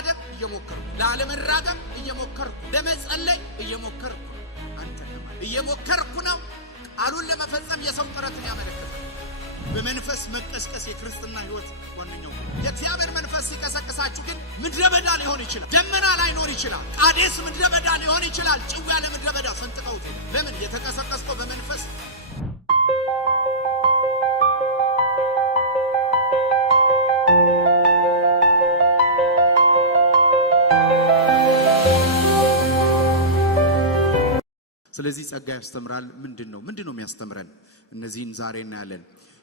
ላለመሳደብ እየሞከርኩ ላለመራገም እየሞከርኩ ለመጸለይ እየሞከርኩ አንተ እየሞከርኩ ነው። ቃሉን ለመፈጸም የሰው ጥረትን ያመለክታል። በመንፈስ መቀስቀስ የክርስትና ሕይወት ዋነኛው የእግዚአብሔር መንፈስ ሲቀሰቅሳችሁ ግን ምድረ በዳ ሊሆን ይችላል፣ ደመና ላይኖር ይችላል፣ ቃዴስ ምድረ በዳ ሊሆን ይችላል። ጭው ያለ ምድረ በዳ ሰንጥቀውት ለምን የተቀሰቀስከው በመንፈስ ስለዚህ ጸጋ ያስተምራል። ምንድነው የሚያስተምረን? እነዚህን ዛሬ እናያለን።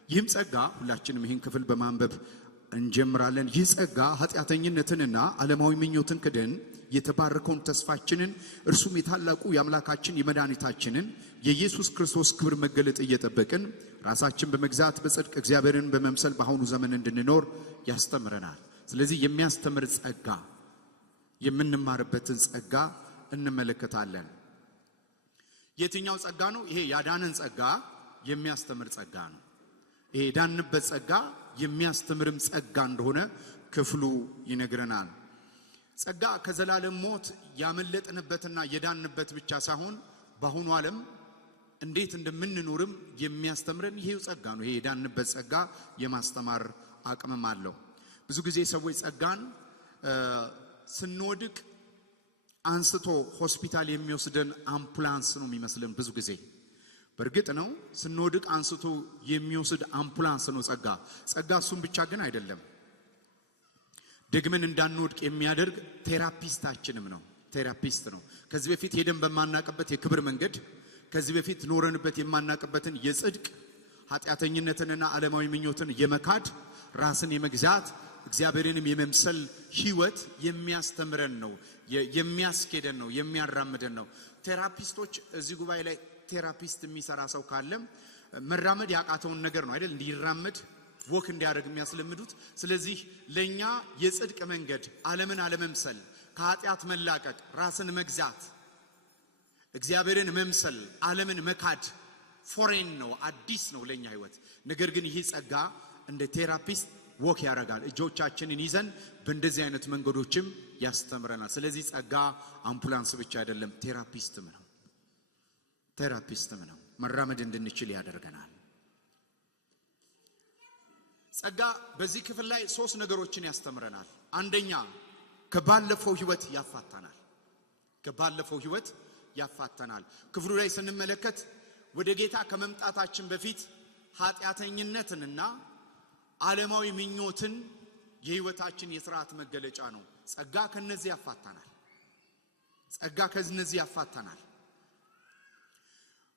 ይህም ጸጋ ሁላችንም ይህን ክፍል በማንበብ እንጀምራለን። ይህ ጸጋ ኃጢአተኝነትንና ዓለማዊ ምኞትን ክደን የተባረከውን ተስፋችንን እርሱም የታላቁ የአምላካችን የመድኃኒታችንን የኢየሱስ ክርስቶስ ክብር መገለጥ እየጠበቅን ራሳችን በመግዛት በጽድቅ እግዚአብሔርን በመምሰል በአሁኑ ዘመን እንድንኖር ያስተምረናል። ስለዚህ የሚያስተምር ጸጋ፣ የምንማርበትን ጸጋ እንመለከታለን። የትኛው ጸጋ ነው? ይሄ ያዳነን ጸጋ የሚያስተምር ጸጋ ነው። ይሄ ዳንበት ጸጋ የሚያስተምርም ጸጋ እንደሆነ ክፍሉ ይነግረናል። ጸጋ ከዘላለም ሞት ያመለጥንበትና የዳንበት ብቻ ሳይሆን በአሁኑ ዓለም እንዴት እንደምንኖርም የሚያስተምረን ይሄው ጸጋ ነው። ይሄ የዳንበት ጸጋ የማስተማር አቅምም አለው። ብዙ ጊዜ ሰዎች ጸጋን ስንወድቅ አንስቶ ሆስፒታል የሚወስደን አምቡላንስ ነው የሚመስለን ብዙ ጊዜ። በእርግጥ ነው ስንወድቅ አንስቶ የሚወስድ አምቡላንስ ነው ጸጋ። ጸጋ እሱም ብቻ ግን አይደለም። ደግመን እንዳንወድቅ የሚያደርግ ቴራፒስታችንም ነው። ቴራፒስት ነው። ከዚህ በፊት ሄደን በማናቀበት የክብር መንገድ፣ ከዚህ በፊት ኖረንበት የማናቀበትን የጽድቅ ኃጢአተኝነትንና ዓለማዊ ምኞትን የመካድ ራስን የመግዛት እግዚአብሔርንም የመምሰል ሕይወት የሚያስተምረን ነው፣ የሚያስኬደን ነው፣ የሚያራምደን ነው። ቴራፒስቶች እዚህ ጉባኤ ላይ ቴራፒስት የሚሰራ ሰው ካለም መራመድ ያቃተውን ነገር ነው አይደል እንዲራመድ ወክ እንዲያደርግ የሚያስለምዱት። ስለዚህ ለኛ የጽድቅ መንገድ ዓለምን አለመምሰል፣ ከኃጢአት መላቀቅ፣ ራስን መግዛት፣ እግዚአብሔርን መምሰል፣ ዓለምን መካድ ፎሬን ነው፣ አዲስ ነው ለኛ ሕይወት። ነገር ግን ይህ ጸጋ እንደ ቴራፒስት ወክ ያደርጋል። እጆቻችንን ይዘን በእንደዚህ አይነት መንገዶችም ያስተምረናል። ስለዚህ ጸጋ አምቡላንስ ብቻ አይደለም፣ ቴራፒስትም ነው። ቴራፒስትም ነው። መራመድ እንድንችል ያደርገናል። ጸጋ በዚህ ክፍል ላይ 3 ነገሮችን ያስተምረናል። አንደኛ ከባለፈው ሕይወት ያፋታናል። ከባለፈው ሕይወት ያፋታናል። ክፍሉ ላይ ስንመለከት ወደ ጌታ ከመምጣታችን በፊት ኃጢአተኝነትንና ዓለማዊ ምኞትን የሕይወታችን የሥርዓት መገለጫ ነው። ጸጋ ከነዚህ ያፋታናል። ጸጋ ከነዚህ ያፋታናል።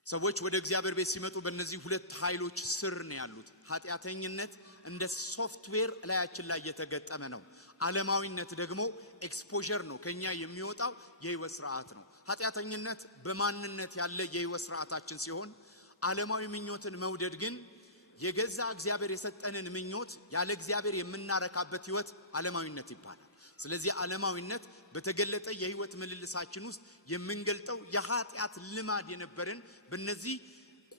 ሰዎች ወደ እግዚአብሔር ቤት ሲመጡ በእነዚህ 2 ኃይሎች ስር ነው ያሉት። ኃጢአተኝነት እንደ ሶፍትዌር ላያችን ላይ የተገጠመ ነው። ዓለማዊነት ደግሞ ኤክስፖዠር ነው፣ ከኛ የሚወጣው የሕይወት ሥርዓት ነው። ኃጢአተኝነት በማንነት ያለ የሕይወት ሥርዓታችን ሲሆን፣ ዓለማዊ ምኞትን መውደድ ግን የገዛ እግዚአብሔር የሰጠንን ምኞት ያለ እግዚአብሔር የምናረካበት ሕይወት ዓለማዊነት ይባላል። ስለዚህ ዓለማዊነት በተገለጠ የሕይወት ምልልሳችን ውስጥ የምንገልጠው የኃጢአት ልማድ የነበርን በእነዚህ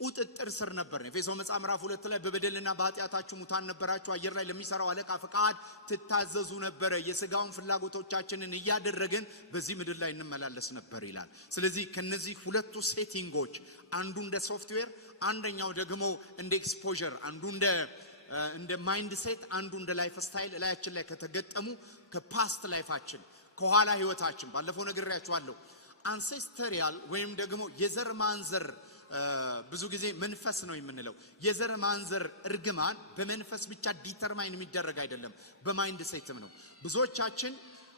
ቁጥጥር ስር ነበርን። ኤፌሶን መጽሐፍ ምዕራፍ 2 ላይ በበደልና በኃጢአታችሁ ሙታን ነበራችሁ፣ አየር ላይ ለሚሰራው አለቃ ፈቃድ ትታዘዙ ነበረ፣ የሥጋውን ፍላጎቶቻችንን እያደረግን በዚህ ምድር ላይ እንመላለስ ነበር ይላል። ስለዚህ ከነዚህ 2ቱ ሴቲንጎች አንዱ እንደ ሶፍትዌር፣ አንደኛው ደግሞ እንደ ኤክስፖዠር፣ አንዱ እንደ ማይንድ ሴት፣ አንዱ እንደ ላይፍ ስታይል ላያችን ላይ ከተገጠሙ ከፓስት ላይፋችን ከኋላ ሕይወታችን ባለፈው ነግሬያችኋለሁ። አንሴስተሪያል ወይም ደግሞ የዘር ማንዘር ብዙ ጊዜ መንፈስ ነው የምንለው። የዘር ማንዘር እርግማን በመንፈስ ብቻ ዲተርማይን የሚደረግ አይደለም፣ በማይንድ ሴትም ነው። ብዙዎቻችን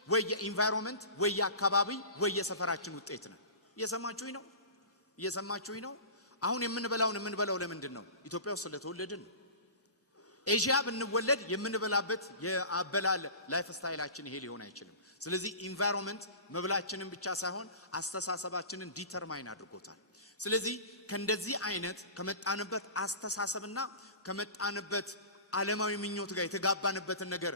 ወይ የኢንቫይሮንመንት ወይ የአካባቢ ወይ የሰፈራችን ውጤት ነው። እየሰማችሁኝ ነው? አሁን የምንበላው ለምንድን ነው? ኢትዮጵያ ውስጥ ስለተወለድን ነው። ኤዥያ ብንወለድ የምንበላበት የአበላል ላይፍ ስታይላችን ይሄ ሊሆን አይችልም። ስለዚህ ኢንቫይሮንመንት መብላችንን ብቻ ሳይሆን አስተሳሰባችንን ዲተርማይን አድርጎታል። ስለዚህ ከእንደዚህ አይነት ከመጣንበት አስተሳሰብና ከመጣንበት ዓለማዊ ምኞት ጋር የተጋባንበትን ነገር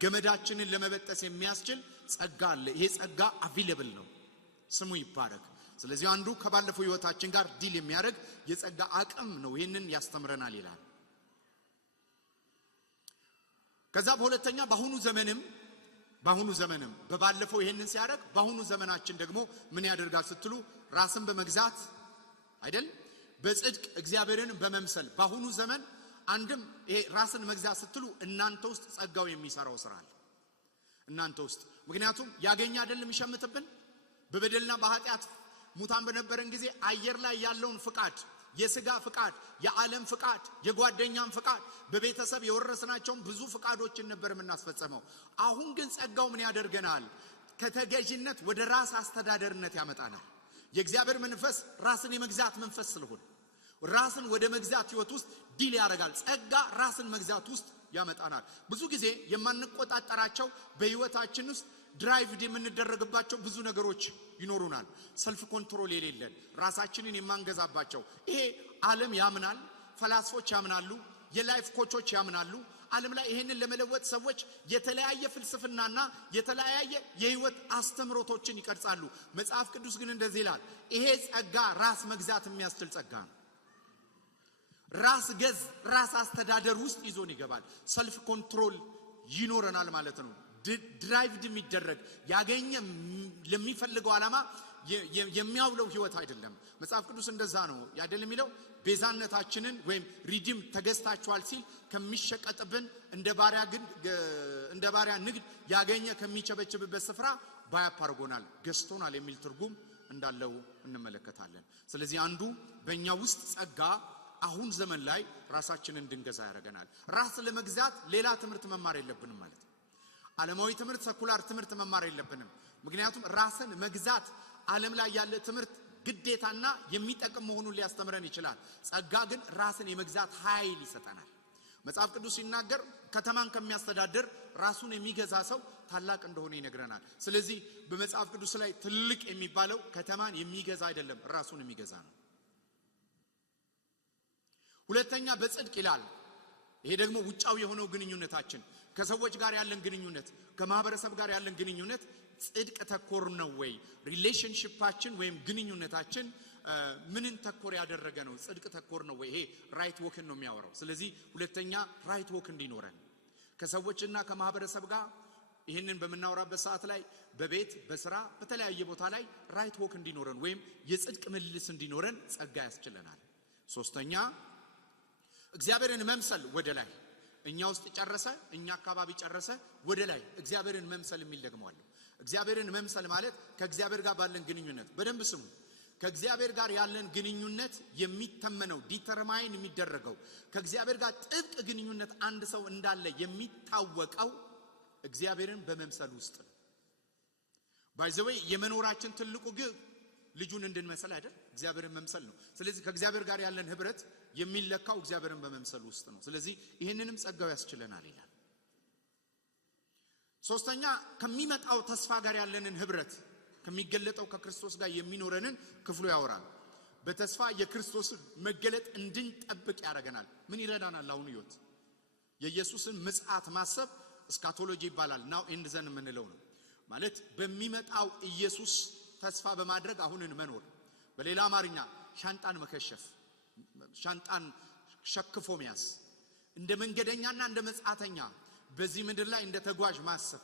ገመዳችንን ለመበጠስ የሚያስችል ጸጋ አለ። ይሄ ጸጋ አቬሌብል ነው፣ ስሙ ይባረክ። ስለዚህ አንዱ ከባለፈው ሕይወታችን ጋር ዲል የሚያደርግ የጸጋ አቅም ነው። ይህንን ያስተምረናል ይላል። ከዛ በሁለተኛ በአሁኑ ዘመንም በአሁኑ ዘመንም በባለፈው ይሄንን ሲያደርግ በአሁኑ ዘመናችን ደግሞ ምን ያደርጋል ስትሉ ራስን በመግዛት አይደል በጽድቅ እግዚአብሔርን በመምሰል በአሁኑ ዘመን አንድም ይሄ ራስን መግዛት ስትሉ እናንተ ውስጥ ጸጋው የሚሰራው ስራ አለ እናንተ ውስጥ ምክንያቱም ያገኛ አይደለም ይሸምትብን በበደልና በኃጢአት ሙታን በነበረን ጊዜ አየር ላይ ያለውን ፍቃድ የሥጋ ፍቃድ የዓለም ፍቃድ የጓደኛም ፍቃድ በቤተሰብ የወረስናቸውን ብዙ ፍቃዶችን ነበር የምናስፈጸመው አሁን ግን ጸጋው ምን ያደርገናል ከተገዥነት ወደ ራስ አስተዳደርነት ያመጣናል የእግዚአብሔር መንፈስ ራስን የመግዛት መንፈስ ስለሆነ ራስን ወደ መግዛት ህይወት ውስጥ ዲል ያደርጋል ጸጋ ራስን መግዛት ውስጥ ያመጣናል ብዙ ጊዜ የማንቆጣጣራቸው በህይወታችን ውስጥ ድራይቭድ የምንደረግባቸው ብዙ ነገሮች ይኖሩናል ሰልፍ ኮንትሮል የሌለን ራሳችንን የማንገዛባቸው ይሄ ዓለም ያምናል ፈላስፎች ያምናሉ የላይፍ ኮቾች ያምናሉ ዓለም ላይ ይሄንን ለመለወጥ ሰዎች የተለያየ ፍልስፍናና የተለያየ የህይወት አስተምሮቶችን ይቀርጻሉ መጽሐፍ ቅዱስ ግን እንደዚህ ይላል ይሄ ጸጋ ራስ መግዛት የሚያስችል ጸጋ ነው ራስ ገዝ ራስ አስተዳደር ውስጥ ይዞን ይገባል ሰልፍ ኮንትሮል ይኖረናል ማለት ነው ድራይቭድ የሚደረግ ያገኘ ለሚፈልገው ዓላማ የሚያውለው ህይወት አይደለም መጽሐፍ ቅዱስ እንደዛ ነው አይደለም የሚለው ቤዛነታችንን ወይም ሪዲም ተገዝታችኋል ሲል ከሚሸቀጥብን እንደ ባሪያ ንግድ ያገኘ ከሚቸበችብበት ስፍራ ባያፓርጎናል ገዝቶናል የሚል ትርጉም እንዳለው እንመለከታለን ስለዚህ አንዱ በእኛ ውስጥ ጸጋ አሁን ዘመን ላይ ራሳችንን እንድንገዛ ያደርገናል ራስ ለመግዛት ሌላ ትምህርት መማር የለብንም ማለት ዓለማዊ ትምህርት ሰኩላር ትምህርት መማር የለብንም ምክንያቱም ራስን መግዛት ዓለም ላይ ያለ ትምህርት ግዴታና የሚጠቅም መሆኑን ሊያስተምረን ይችላል ጸጋ ግን ራስን የመግዛት ኃይል ይሰጠናል መጽሐፍ ቅዱስ ሲናገር ከተማን ከሚያስተዳድር ራሱን የሚገዛ ሰው ታላቅ እንደሆነ ይነግረናል ስለዚህ በመጽሐፍ ቅዱስ ላይ ትልቅ የሚባለው ከተማን የሚገዛ አይደለም ራሱን የሚገዛ ነው ሁለተኛ በጽድቅ ይላል ይሄ ደግሞ ውጫው የሆነው ግንኙነታችን ከሰዎች ጋር ያለን ግንኙነት ከማህበረሰብ ጋር ያለን ግንኙነት ጽድቅ ተኮር ነው ወይ ሪሌሽንሺፓችን ወይም ግንኙነታችን ምንን ተኮር ያደረገ ነው ጽድቅ ተኮር ነው ወይ ይሄ ራይት ወክ ነው የሚያወራው ስለዚህ ሁለተኛ ራይት ወክ እንዲኖረን ከሰዎችና ከማህበረሰብ ጋር ይሄንን በመናወራበት ሰዓት ላይ በቤት በስራ በተለያየ ቦታ ላይ ራይት ወክ እንዲኖረን ወይም የጽድቅ ምልልስ እንዲኖረን ጸጋ ያስችለናል ሶስተኛ እግዚአብሔርን መምሰል ወደ ላይ እኛ ውስጥ ጨረሰ እኛ አካባቢ ጨረሰ ወደ ላይ እግዚአብሔርን መምሰል የሚል ደግሞ አለ እግዚአብሔርን መምሰል ማለት ከእግዚአብሔር ጋር ባለን ግንኙነት በደንብ ስሙ ከእግዚአብሔር ጋር ያለን ግንኙነት የሚተመነው ዲተርማይን የሚደረገው ከእግዚአብሔር ጋር ጥብቅ ግንኙነት አንድ ሰው እንዳለ የሚታወቀው እግዚአብሔርን በመምሰል ውስጥ ነው ባይ ዘ ዌይ የመኖራችን ትልቁ ግብ ልጁን እንድንመስል አይደል እግዚአብሔርን መምሰል ነው ስለዚህ ከእግዚአብሔር ጋር ያለን ህብረት የሚለካው እግዚአብሔርን በመምሰል ውስጥ ነው ስለዚህ ይሄንንም ጸጋው ያስችለናል ይላል ሶስተኛ ከሚመጣው ተስፋ ጋር ያለንን ህብረት ከሚገለጠው ከክርስቶስ ጋር የሚኖረንን ክፍሉ ያወራል በተስፋ የክርስቶስ መገለጥ እንድንጠብቅ ያደርገናል ምን ይረዳናል አሁን ህይወት የኢየሱስን ምጽአት ማሰብ እስካቶሎጂ ይባላል ናው ኤንድ ዘን የምንለው ነው ማለት በሚመጣው ኢየሱስ ተስፋ በማድረግ አሁንን መኖር በሌላ አማርኛ ሻንጣን መከሸፍ ሻንጣን ሸክፎ መያዝ እንደ መንገደኛና እንደ መጻተኛ በዚህ ምድር ላይ እንደ ተጓዥ ማሰብ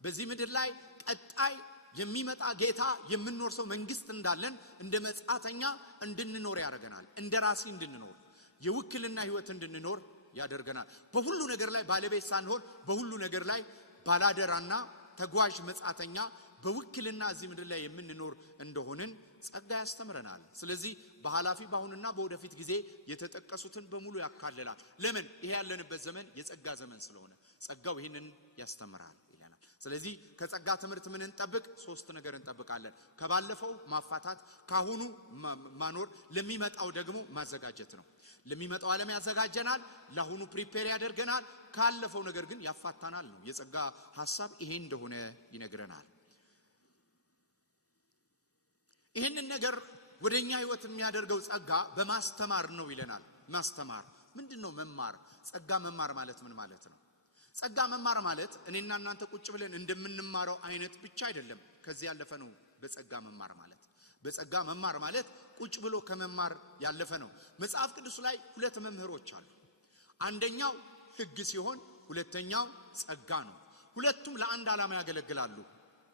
በዚህ ምድር ላይ ቀጣይ የሚመጣ ጌታ የምንኖር ሰው መንግስት እንዳለን እንደ መጻተኛ እንድንኖር ያደርገናል እንደ ራሲ እንድንኖር የውክልና ህይወት እንድንኖር ያደርገናል በሁሉ ነገር ላይ ባለቤት ሳንሆን በሁሉ ነገር ላይ ባላደራና ተጓዥ መጻተኛ በውክልና እዚህ ምድር ላይ የምንኖር እንደሆንን ጸጋ ያስተምረናል ስለዚህ በሐላፊ ባሁንና በወደፊት ጊዜ የተጠቀሱትን በሙሉ ያካልላል ለምን ይሄ ያለንበት ዘመን የጸጋ ዘመን ስለሆነ ጸጋው ይሄንን ያስተምራል ይላል ስለዚህ ከጸጋ ትምህርት ምን እንጠብቅ ሶስት ነገር እንጠብቃለን ከባለፈው ማፋታት ካሁኑ ማኖር ለሚመጣው ደግሞ ማዘጋጀት ነው ለሚመጣው ዓለም ያዘጋጀናል ለአሁኑ ፕሪፔር ያደርገናል ካለፈው ነገር ግን ያፋታናል ነው የጸጋ ሐሳብ ይሄ እንደሆነ ይነግረናል ይሄንን ነገር ወደኛ ህይወት የሚያደርገው ጸጋ በማስተማር ነው ይለናል ማስተማር ምንድነው መማር ጸጋ መማር ማለት ምን ማለት ነው ጸጋ መማር ማለት እኔና እናንተ ቁጭ ብለን እንደምንማረው አይነት ብቻ አይደለም ከዚህ ያለፈ ነው በጸጋ መማር ማለት በጸጋ መማር ማለት ቁጭ ብሎ ከመማር ያለፈ ነው መጽሐፍ ቅዱስ ላይ ሁለት መምህሮች አሉ አንደኛው ህግ ሲሆን ሁለተኛው ጸጋ ነው ሁለቱም ለአንድ ዓላማ ያገለግላሉ፣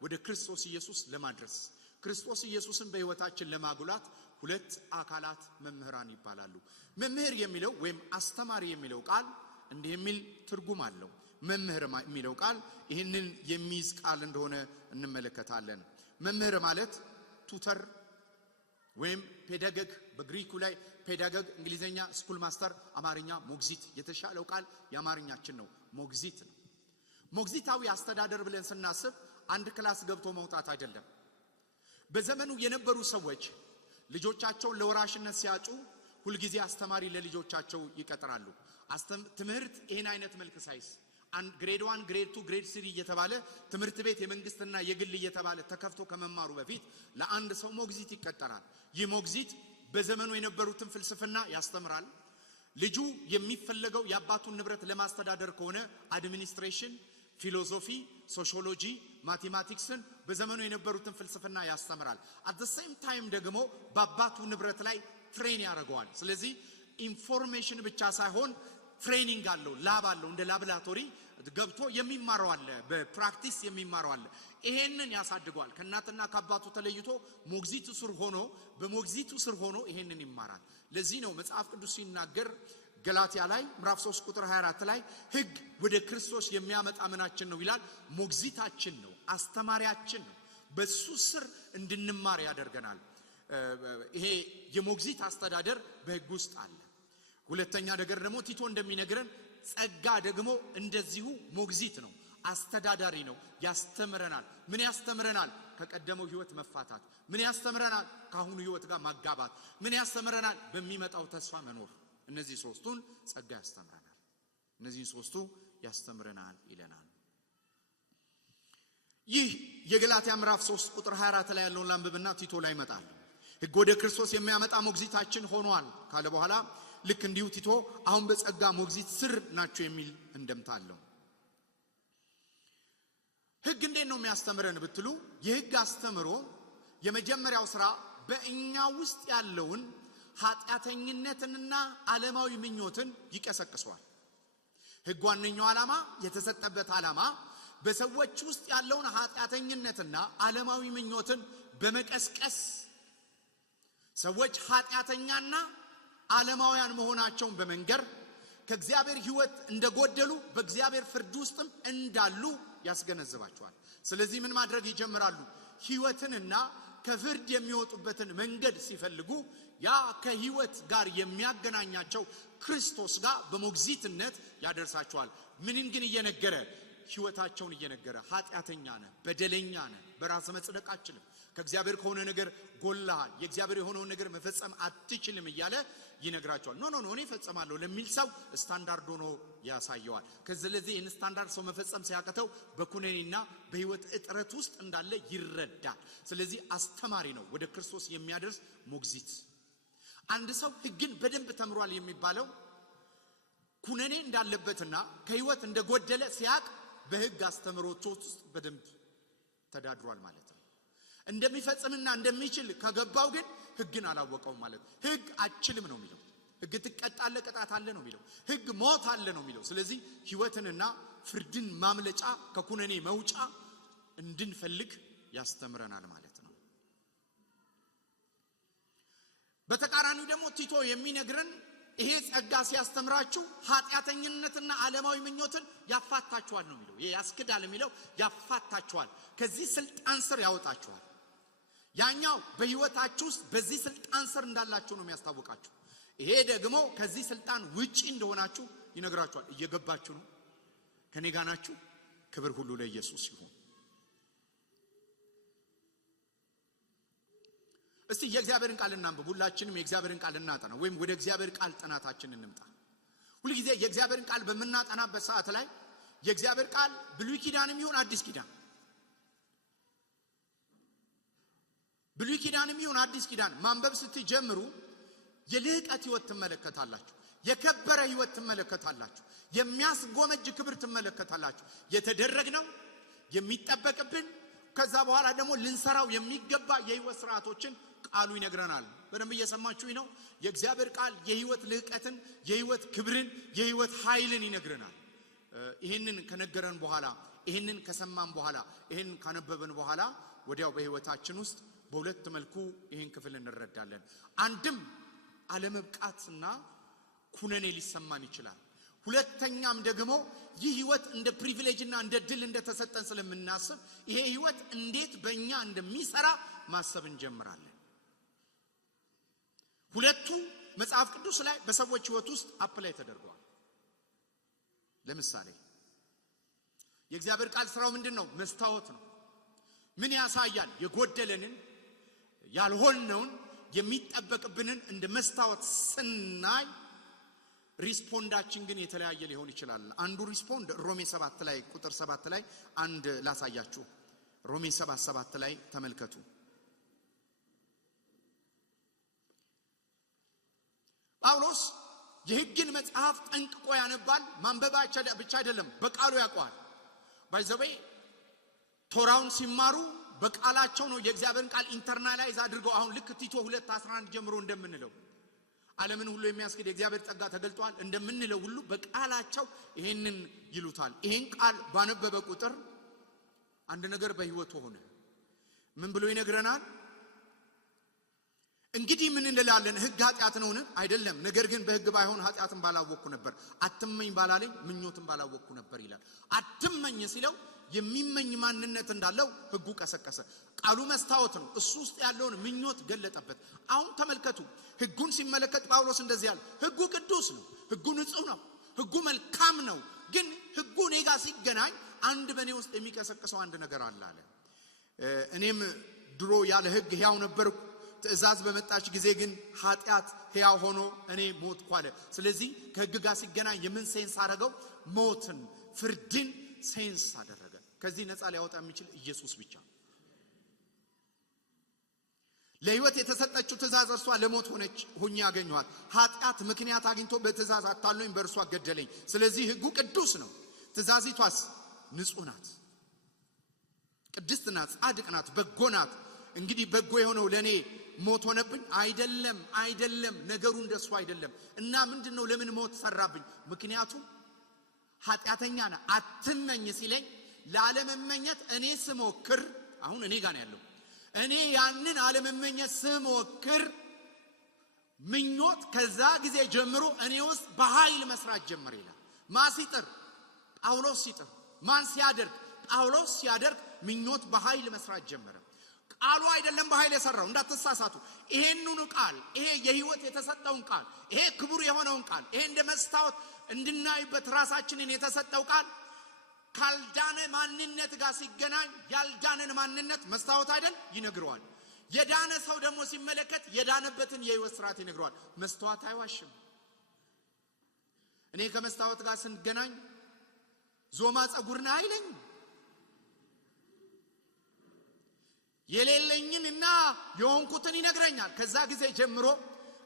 ወደ ክርስቶስ ኢየሱስ ለማድረስ። ክርስቶስ ኢየሱስን በሕይወታችን ለማጉላት ሁለት አካላት መምህራን ይባላሉ። መምህር የሚለው ወይም አስተማሪ የሚለው ቃል እንዲህ የሚል ትርጉም አለው። መምህር የሚለው ቃል ይህንን የሚይዝ ቃል እንደሆነ እንመለከታለን። መምህር ማለት ቱተር ወይም ፔዳጎግ፣ በግሪኩ ላይ ፔዳጎግ፣ እንግሊዘኛ ስኩል ማስተር፣ አማርኛ ሞግዚት። የተሻለው ቃል የአማርኛችን ነው፣ ሞግዚት ነው። ሞግዚታዊ አስተዳደር ብለን ስናስብ አንድ ክላስ ገብቶ መውጣት አይደለም። በዘመኑ የነበሩ ሰዎች ልጆቻቸውን ለወራሽነት ሲያጩ ሁልጊዜ አስተማሪ ለልጆቻቸው ይቀጥራሉ። ትምህርት ይህን አይነት መልክ ሳይዝ ግሬድ 1 ግሬድ 2 ግሬድ 3 እየተባለ ትምህርት ቤት የመንግስትና የግል እየተባለ ተከፍቶ ከመማሩ በፊት ለአንድ ሰው ሞግዚት ይቀጠራል። ይህ ሞግዚት በዘመኑ የነበሩትን ፍልስፍና ያስተምራል። ልጁ የሚፈለገው የአባቱን ንብረት ለማስተዳደር ከሆነ አድሚኒስትሬሽን፣ ፊሎሶፊ፣ ሶሺዮሎጂ፣ ማቴማቲክስን በዘመኑ የነበሩትን ፍልስፍና ያስተምራል። አት ዘ ሴም ታይም ደግሞ በአባቱ ንብረት ላይ ትሬን ያደርገዋል። ስለዚህ ኢንፎርሜሽን ብቻ ሳይሆን ትሬኒንግ አለው፣ ላብ አለው። እንደ ላብራቶሪ ገብቶ የሚማረው አለ፣ በፕራክቲስ የሚማረው አለ። ይሄንን ያሳድገዋል። ከእናትና ከአባቱ ተለይቶ ሞግዚቱ ስር ሆኖ በሞግዚቱ ስር ሆኖ ይሄንን ይማራል። ለዚህ ነው መጽሐፍ ቅዱስ ሲናገር ገላትያ ላይ ምዕራፍ 3 ቁጥር 24 ላይ ሕግ ወደ ክርስቶስ የሚያመጣ ምናችን ነው ይላል? ሞግዚታችን ነው፣ አስተማሪያችን ነው። በሱ ስር እንድንማር ያደርገናል። ይሄ የሞግዚት አስተዳደር በሕግ ውስጥ አለ። ሁለተኛ ነገር ደግሞ ቲቶ እንደሚነግረን ጸጋ ደግሞ እንደዚሁ ሞግዚት ነው፣ አስተዳዳሪ ነው፣ ያስተምረናል። ምን ያስተምረናል? ከቀደመው ህይወት መፋታት። ምን ያስተምረናል? ከአሁኑ ህይወት ጋር ማጋባት። ምን ያስተምረናል? በሚመጣው ተስፋ መኖር። እነዚህ ሶስቱን ጸጋ ያስተምረናል። እነዚህ ሶስቱ ያስተምረናል ይለናል። ይህ የገላትያ ምዕራፍ 3 ቁጥር 24 ላይ ያለውን ላንብብና ቲቶ ላይ ይመጣል። ሕግ ወደ ክርስቶስ የሚያመጣ ሞግዚታችን ሆኗል ካለ በኋላ ልክ እንዲሁ ቲቶ አሁን በጸጋ ሞግዚት ስር ናቸው የሚል እንደምታ አለው። ሕግ እንዴት ነው የሚያስተምረን ብትሉ የሕግ አስተምሮ የመጀመሪያው ስራ በእኛ ውስጥ ያለውን ኃጢአተኝነትንና ዓለማዊ ምኞትን ይቀሰቅሰዋል። ሕግ ዋነኛው ዓላማ የተሰጠበት ዓላማ በሰዎች ውስጥ ያለውን ኃጢአተኝነትና ዓለማዊ ምኞትን በመቀስቀስ ሰዎች ኃጢአተኛና ዓለማውያን መሆናቸውን በመንገር ከእግዚአብሔር ሕይወት እንደጎደሉ በእግዚአብሔር ፍርድ ውስጥም እንዳሉ ያስገነዝባቸዋል። ስለዚህ ምን ማድረግ ይጀምራሉ? ሕይወትንና ከፍርድ የሚወጡበትን መንገድ ሲፈልጉ ያ ከሕይወት ጋር የሚያገናኛቸው ክርስቶስ ጋር በሞግዚትነት ያደርሳቸዋል። ምንን ግን እየነገረ? ሕይወታቸውን እየነገረ ኃጢአተኛ ነህ፣ በደለኛ ነህ፣ በራስ መጽደቅ አትችልም፣ ከእግዚአብሔር ከሆነ ነገር ጎልሃል፣ የእግዚአብሔር የሆነውን ነገር መፈጸም አትችልም እያለ ይነግራቸዋል። ኖ እኔ ፈጸማለሁ ለሚል ሰው ስታንዳርድ ሆኖ ያሳየዋል። ስለዚህ ይህን ስታንዳርድ ሰው መፈጸም ሲያቀተው በኩነኔና በሕይወት እጥረት ውስጥ እንዳለ ይረዳል። ስለዚህ አስተማሪ ነው፣ ወደ ክርስቶስ የሚያደርስ ሞግዚት። አንድ ሰው ሕግን በደንብ ተምሯል የሚባለው ኩነኔ እንዳለበትና ከሕይወት እንደጎደለ ሲያቅ በሕግ አስተምሮች ውስጥ በደንብ ተዳድሯል ማለት ነው። እንደሚፈጽምና እንደሚችል ከገባው ግን ሕግን አላወቀውም ማለት ነው። ሕግ አችልም ነው የሚለው። ሕግ ትቀጣለህ፣ ቅጣት አለ ነው የሚለው። ሕግ ሞት አለ ነው የሚለው። ስለዚህ ሕይወትንና ፍርድን ማምለጫ ከኩነኔ መውጫ እንድንፈልግ ያስተምረናል ማለት ነው። በተቃራኒው ደግሞ ቲቶ የሚነግረን ይሄ ጸጋ ሲያስተምራችሁ ኃጢአተኝነትና ዓለማዊ ምኞትን ያፋታችኋል ነው የሚለው። ይሄ ያስክዳል የሚለው ያፋታችኋል፣ ከዚህ ስልጣን ስር ያወጣችኋል። ያኛው በሕይወታችሁ ውስጥ በዚህ ስልጣን ስር እንዳላችሁ ነው የሚያስታውቃችሁ። ይሄ ደግሞ ከዚህ ስልጣን ውጪ እንደሆናችሁ ይነግራችኋል። እየገባችሁ ነው? ከኔ ጋር ናችሁ? ክብር ሁሉ ለኢየሱስ ይሁን። እስቲ የእግዚአብሔርን ቃል እናንብብ። ሁላችንም የእግዚአብሔርን ቃል እናጠና፣ ወይም ወደ እግዚአብሔር ቃል ጥናታችን እንምጣ። ሁሉ ጊዜ የእግዚአብሔርን ቃል በመናጠናበት ሰዓት ላይ የእግዚአብሔር ቃል ብሉይ ኪዳንም ይሁን አዲስ ኪዳን ብሉይ ኪዳንም ይሁን አዲስ ኪዳን ማንበብ ስትጀምሩ የልህቀት ሕይወት ትመለከታላችሁ፣ የከበረ ሕይወት ትመለከታላችሁ፣ የሚያስጎመጅ ክብር ትመለከታላችሁ። የተደረግነው የሚጠበቅብን ከዛ በኋላ ደግሞ ልንሰራው የሚገባ የሕይወት ስርዓቶችን ቃሉ ይነግረናል። በደንብ እየሰማችሁኝ ነው? የእግዚአብሔር ቃል የሕይወት ልህቀትን፣ የሕይወት ክብርን፣ የሕይወት ኃይልን ይነግረናል። ይህንን ከነገረን በኋላ ይሄንን ከሰማን በኋላ ይሄን ካነበብን በኋላ ወዲያው በህይወታችን ውስጥ በሁለት መልኩ ይሄን ክፍል እንረዳለን። አንድም አለመብቃትና ኩነኔ ሊሰማን ይችላል። ሁለተኛም ደግሞ ይህ ህይወት እንደ ፕሪቪሌጅና እንደ ድል እንደተሰጠን ስለምናስብ ይሄ ህይወት እንዴት በእኛ እንደሚሰራ ማሰብ እንጀምራለን። ሁለቱ መጽሐፍ ቅዱስ ላይ በሰዎች ህይወት ውስጥ አፕላይ ተደርገዋል። ለምሳሌ የእግዚአብሔር ቃል ስራው ምንድነው? መስታወት ነው። ምን ያሳያል? የጎደለንን ያልሆነውን የሚጠበቅብንን እንደ መስታወት ስናይ ሪስፖንዳችን ግን የተለያየ ሊሆን ይችላል። አንዱ ሪስፖንድ ሮሜ 7 ላይ ቁጥር 7 ላይ አንድ ላሳያችሁ። ሮሜ 7:7 ላይ ተመልከቱ። ጳውሎስ የሕግን መጽሐፍ ጠንቅቆ ያነባል። ማንበባቻ ብቻ አይደለም፣ በቃሉ ያውቀዋል። ባይዘበ ቶራውን ሲማሩ በቃላቸው ነው የእግዚአብሔርን ቃል ኢንተርናላይዝ አድርገው አሁን ልክ ቲቶ 2:11 ጀምሮ እንደምንለው ዓለምን ሁሉ የሚያስገድ የእግዚአብሔር ጸጋ ተገልጧል እንደምንለው ሁሉ በቃላቸው ይሄንን ይሉታል። ይሄን ቃል ባነበበ ቁጥር አንድ ነገር በህይወቱ ሆነ። ምን ብሎ ይነግረናል? እንግዲህ ምን እንላለን? ሕግ ኃጢአት ነውን? አይደለም። ነገር ግን በሕግ ባይሆን ኃጢአትን ባላወቅኩ ነበር፣ አትመኝ ባላለኝ ምኞትን ባላወቅኩ ነበር ይላል። አትመኝ ሲለው የሚመኝ ማንነት እንዳለው ሕጉ ቀሰቀሰ። ቃሉ መስታወት ነው። እሱ ውስጥ ያለውን ምኞት ገለጠበት። አሁን ተመልከቱ፣ ሕጉን ሲመለከት ጳውሎስ እንደዚህ ያለ፣ ሕጉ ቅዱስ ነው፣ ሕጉ ንጹህ ነው፣ ሕጉ መልካም ነው። ግን ሕጉ እኔ ጋር ሲገናኝ አንድ በእኔ ውስጥ የሚቀሰቅሰው አንድ ነገር አለ አለ። እኔም ድሮ ያለ ሕግ ሕያው ነበርኩ፣ ትእዛዝ በመጣች ጊዜ ግን ኃጢአት ሕያው ሆኖ እኔ ሞትኩ አለ። ስለዚህ ከሕግ ጋር ሲገናኝ የምን ሴንስ አደረገው? ሞትን፣ ፍርድን ሴንስ አደረገ። ከዚህ ነፃ ሊያወጣ የሚችል ኢየሱስ ብቻ። ለሕይወት የተሰጠችው ትእዛዝ እርሷ ለሞት ሆኜ ያገኘኋት። ኃጢአት ምክንያት አግኝቶ በትእዛዝ አታሎኝ በእርሷ ገደለኝ። ስለዚህ ሕጉ ቅዱስ ነው፣ ትእዛዚቷስ ንጹህ ናት፣ ቅድስት ናት፣ ጻድቅ ናት፣ በጎ ናት። እንግዲህ በጎ የሆነው ለኔ ሞት ሆነብኝ? አይደለም፣ አይደለም። ነገሩ እንደሱ አይደለም። እና ምንድነው? ለምን ሞት ሰራብኝ? ምክንያቱም ኃጢአተኛ ነህ። አትመኝ ሲለኝ ላለመመኘት እኔ ስሞክር፣ አሁን እኔ ጋር ነው ያለው። እኔ ያንን አለመመኘት ስሞክር ምኞት ከዛ ጊዜ ጀምሮ እኔ ውስጥ በኃይል መስራት ጀመረ ይላል። ማን ሲጥር? ጳውሎስ ሲጥር። ማን ሲያደርግ? ጳውሎስ ሲያደርግ ምኞት በኃይል መስራት ጀመረ። ቃሉ አይደለም በኃይል የሰራው፣ እንዳትሳሳቱ። ይሄንኑ ቃል፣ ይሄ የሕይወት የተሰጠውን ቃል፣ ይሄ ክቡር የሆነውን ቃል፣ ይሄ እንደ መስታወት እንድናይበት ራሳችንን የተሰጠው ቃል ካልዳነ ማንነት ጋር ሲገናኝ ያልዳነን ማንነት መስታወት አይደል ይነግረዋል። የዳነ ሰው ደግሞ ሲመለከት የዳነበትን የሕይወት ስርዓት ይነግረዋል። መስታወት አይዋሽም። እኔ ከመስታወት ጋር ስንገናኝ ዞማ ጸጉርና አይለኝ የሌለኝን እና የሆንኩትን ይነግረኛል። ከዛ ጊዜ ጀምሮ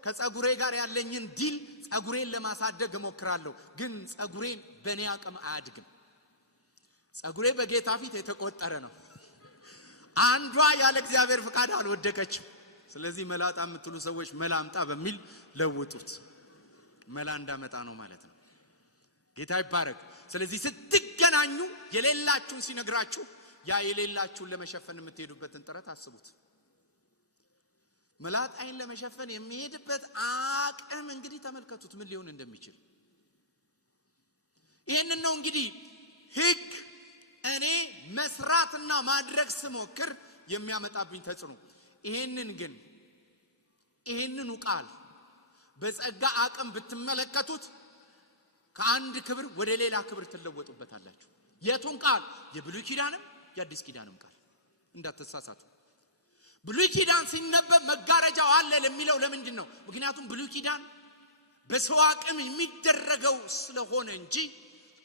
ከጸጉሬ ጋር ያለኝን ዲል ጸጉሬን ለማሳደግ እሞክራለሁ። ግን ጸጉሬን በእኔ አቅም አያድግም። ጸጉሬ በጌታ ፊት የተቆጠረ ነው። አንዷ ያለ እግዚአብሔር ፍቃድ አልወደቀችም። ስለዚህ መላጣ የምትሉ ሰዎች መላምጣ በሚል ለውጡት። መላ እንዳመጣ ነው ማለት ነው። ጌታ ይባረክ። ስለዚህ ስትገናኙ የሌላችሁን ሲነግራችሁ ያ የሌላችሁን ለመሸፈን የምትሄዱበትን ጥረት አስቡት። መላጣይን ለመሸፈን የሚሄድበት አቅም እንግዲህ ተመልከቱት ምን ሊሆን እንደሚችል። ይሄንን ነው እንግዲህ ሕግ እኔ መስራትና ማድረግ ስሞክር የሚያመጣብኝ ተጽዕኖ። ይሄንኑ ቃል በጸጋ አቅም ብትመለከቱት ከአንድ ክብር ወደ ሌላ ክብር ትለወጡበታላችሁ። የቱን ቃል? የብሉይ ኪዳንም የአዲስ ኪዳንም ቃል። እንዳትሳሳቱ። ብሉይ ኪዳን ሲነበብ መጋረጃው አለ ለሚለው ለምንድን ነው? ምክንያቱም ብሉይ ኪዳን በሰው አቅም የሚደረገው ስለሆነ እንጂ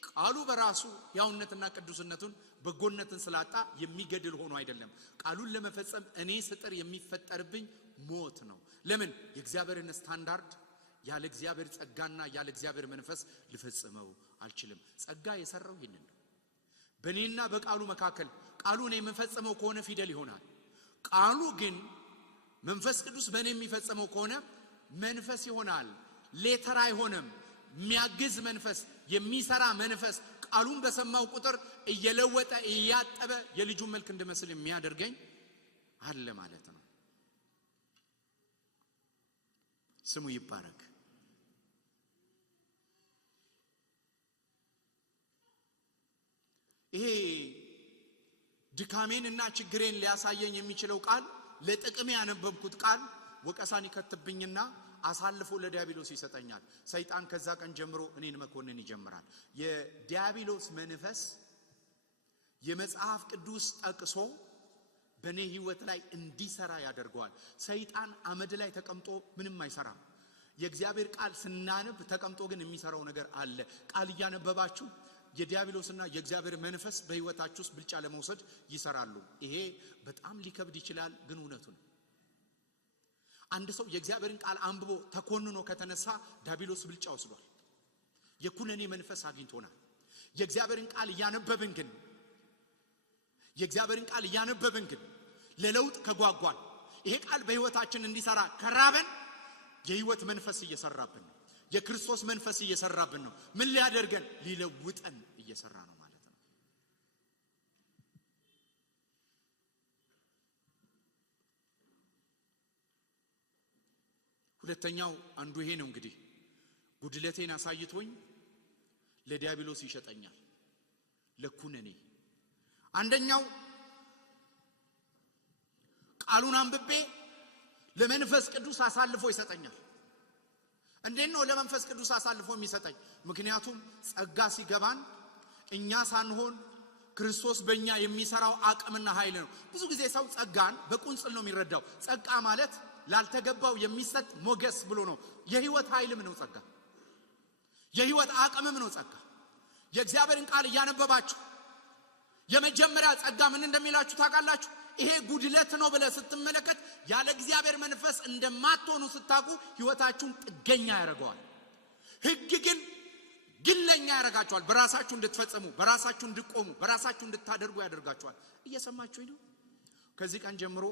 ቃሉ በራሱ ያውነትና ቅዱስነቱን በጎነትን ስላጣ የሚገድል ሆኖ አይደለም። ቃሉን ለመፈጸም እኔ ስጥር የሚፈጠርብኝ ሞት ነው። ለምን? የእግዚአብሔርን ስታንዳርድ ያለ እግዚአብሔር ጸጋና ያለ እግዚአብሔር መንፈስ ልፈጽመው አልችልም። ጸጋ የሰራው ይሄንን ነው። በእኔና በቃሉ መካከል ቃሉ እኔ የምፈጽመው ከሆነ ፊደል ይሆናል። ቃሉ ግን መንፈስ ቅዱስ በእኔ የሚፈጽመው ከሆነ መንፈስ ይሆናል። ሌተር አይሆንም። የሚያግዝ መንፈስ፣ የሚሰራ መንፈስ፣ ቃሉን በሰማው ቁጥር እየለወጠ እያጠበ የልጁን መልክ እንድመስል የሚያደርገኝ አለ ማለት ነው። ስሙ ይባረክ። ይሄ ድካሜንና ችግሬን ሊያሳየኝ የሚችለው ቃል ለጥቅም ያነበብኩት ቃል ወቀሳን ይከትብኝና አሳልፎ ለዲያብሎስ ይሰጠኛል። ሰይጣን ከዛ ቀን ጀምሮ እኔን መኮንን ይጀምራል። የዲያብሎስ መንፈስ የመጽሐፍ ቅዱስ ጠቅሶ በኔ ህይወት ላይ እንዲሰራ ያደርገዋል። ሰይጣን አመድ ላይ ተቀምጦ ምንም አይሰራም። የእግዚአብሔር ቃል ስናነብ ተቀምጦ ግን የሚሰራው ነገር አለ። ቃል እያነበባችሁ የዲያብሎስና የእግዚአብሔር መንፈስ በህይወታችሁ ውስጥ ብልጫ ለመውሰድ ይሰራሉ። ይሄ በጣም ሊከብድ ይችላል፣ ግን እውነቱ ነው። አንድ ሰው የእግዚአብሔርን ቃል አንብቦ ተኮንኖ ከተነሳ ዲያብሎስ ብልጫ ወስዷል። የኩነኔ መንፈስ አግኝቶናል። የእግዚአብሔርን ቃል እያነበብን ግን ለለውጥ ከጓጓን ይሄ ቃል በህይወታችን እንዲሰራ ከራበን የህይወት መንፈስ እየሰራብን ነው። የክርስቶስ መንፈስ እየሰራብን ነው። ምን ሊያደርገን? ሊለውጠን እየሰራ ነው ማለት ነው። ሁለተኛው አንዱ ይሄ ነው። እንግዲህ ጉድለቴን አሳይቶኝ ለዲያብሎስ ይሸጠኛል፣ ለኩነኔ። አንደኛው ቃሉን አንብቤ ለመንፈስ ቅዱስ አሳልፎ ይሰጠኛል። እንዴት ነው ለመንፈስ ቅዱስ አሳልፎ የሚሰጠኝ? ምክንያቱም ጸጋ ሲገባን እኛ ሳንሆን ክርስቶስ በእኛ የሚሰራው አቅምና ኃይል ነው። ብዙ ጊዜ ሰው ጸጋን በቁንጽል ነው የሚረዳው። ጸጋ ማለት ላልተገባው የሚሰጥ ሞገስ ብሎ ነው። የህይወት ኃይልም ነው ጸጋ፣ የህይወት አቅምም ነው ጸጋ። የእግዚአብሔርን ቃል እያነበባችሁ የመጀመሪያ ጸጋ ምን እንደሚላችሁ ታውቃላችሁ? ይሄ ጉድለት ነው ብለ ስትመለከት ያለ እግዚአብሔር መንፈስ እንደማትሆኑ ስታቁ ህይወታችሁን ጥገኛ ያደርገዋል። ህግ ግን ግለኛ ያደርጋችኋል። በራሳችሁ እንድትፈጽሙ፣ በራሳችሁ እንድትቆሙ፣ በራሳችሁ እንድታደርጉ ያደርጋችኋል። እየሰማችሁኝ ነው? ከዚህ ቀን ጀምሮ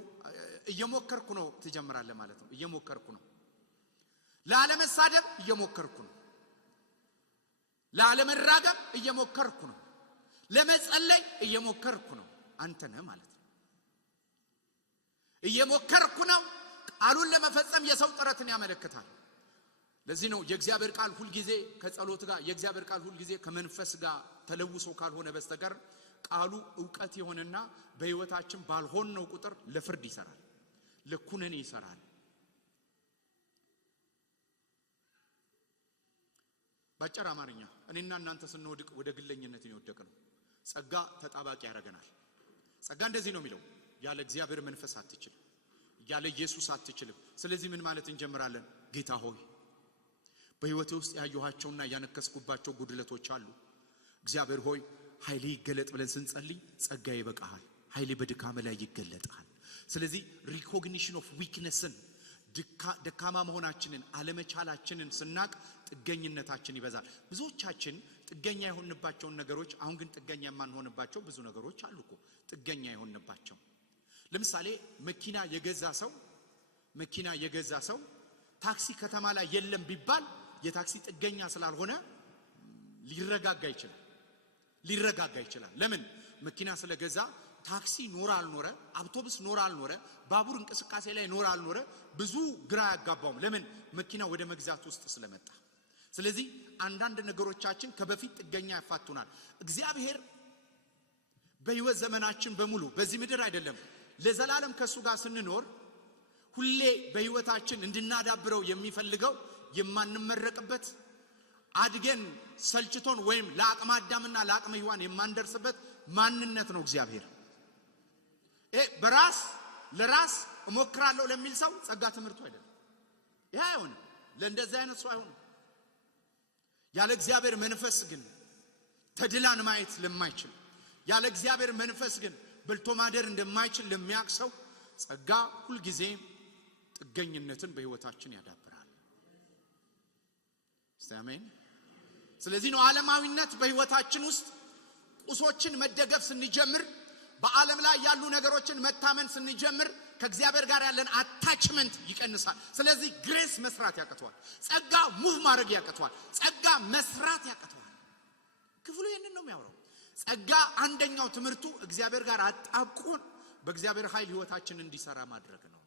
እየሞከርኩ ነው ትጀምራለህ ማለት ነው። እየሞከርኩ ነው። ላለመሳደብ እየሞከርኩ ነው። ላለመራገም እየሞከርኩ ነው። ለመጸለይ እየሞከርኩ ነው። አንተ ነህ ማለት ነው። እየሞከርኩ ነው። ቃሉን ለመፈጸም የሰው ጥረትን ያመለክታል። ለዚህ ነው የእግዚአብሔር ቃል ሁሉ ጊዜ ከጸሎት ጋር፣ የእግዚአብሔር ቃል ሁሉ ጊዜ ከመንፈስ ጋር ተለውሶ ካልሆነ በስተቀር ቃሉ ዕውቀት የሆነና በህይወታችን ባልሆነው ቁጥር ለፍርድ ይሰራል፣ ለኩነኔ ይሰራል። ባጭር አማርኛ እኔና እናንተ ስንወድቅ ወደ ግለኝነት ነው። ጸጋ ተጣባቂ ያደርገናል። ጸጋ እንደዚህ ነው የሚለው፣ ያለ እግዚአብሔር መንፈስ አትችልም፣ ያለ ኢየሱስ አትችልም። ስለዚህ ምን ማለት እንጀምራለን? ጌታ ሆይ በህይወቴ ውስጥ ያየኋቸውና ያነከስኩባቸው ጉድለቶች አሉ። እግዚአብሔር ሆይ ኃይሌ ይገለጥ ብለን ስንጸልይ ጸጋ ይበቃሃል፣ ኃይሌ በድካም ላይ ይገለጣል። ስለዚህ ሪኮግኒሽን ኦፍ ዊክነስን፣ ደካማ መሆናችንን፣ አለመቻላችንን ስናቅ ጥገኝነታችን ይበዛል። ብዙዎቻችን ጥገኛ የሆንባቸውን ነገሮች፣ አሁን ግን ጥገኛ የማንሆንባቸው ብዙ ነገሮች አሉ እኮ። ጥገኛ የሆንባቸው ለምሳሌ መኪና የገዛ ሰው ታክሲ ከተማ ላይ የለም ቢባል የታክሲ ጥገኛ ስላልሆነ ሊረጋጋ ይችላል። ለምን? መኪና ስለገዛ ታክሲ ኖር አልኖረ፣ አውቶቡስ ኖር አልኖረ፣ ባቡር እንቅስቃሴ ላይ ኖር አልኖረ ብዙ ግራ ያጋባውም። ለምን? መኪና ወደ መግዛት ውስጥ ስለመጣ። ስለዚህ አንዳንድ ነገሮቻችን ከበፊት ጥገኛ ያፋቱናል። እግዚአብሔር በህይወት ዘመናችን በሙሉ በዚህ ምድር አይደለም ለዘላለም ከሱ ጋር ስንኖር ሁሌ በህይወታችን እንድናዳብረው የሚፈልገው የማንመረቅበት፣ አድገን ሰልችቶን ወይም ለአቅመ አዳምና ለአቅመ ሔዋን የማንደርስበት ማንነት ነው እግዚአብሔር። ለራስ እሞክራለሁ ለሚል ሰው ጸጋ ትምህርቱ አይደለም። ይሄ አይሆንም። ለእንደዚህ አይነት ሰው አይሆንም። ያለ እግዚአብሔር መንፈስ ግን ተድላን ማየት ለማይችል፣ ያለ እግዚአብሔር መንፈስ ግን በልቶ ማደር እንደማይችል ለሚያውቅ ሰው ጸጋ ሁልጊዜ ጥገኝነትን በህይወታችን ያዳብራል። አሜን። ስለዚህ ነው ዓለማዊነት በህይወታችን ውስጥ ቁሶችን መደገፍ ስንጀምር፣ በዓለም ላይ ያሉ ነገሮችን መታመን ስንጀምር ከእግዚአብሔር ጋር ያለን አታችመንት ይቀንሳል። ስለዚህ ግሬስ መስራት ያቀተዋል። ጸጋ ሙቭ ማድረግ ያቀተዋል። ጸጋ መስራት ያቀተዋል። ክፍሉ ይሄንን ነው የሚያወራው። ጸጋ አንደኛው ትምህርቱ እግዚአብሔር ጋር አጣብቆን በእግዚአብሔር ኃይል ህይወታችንን እንዲሰራ ማድረግ ነው።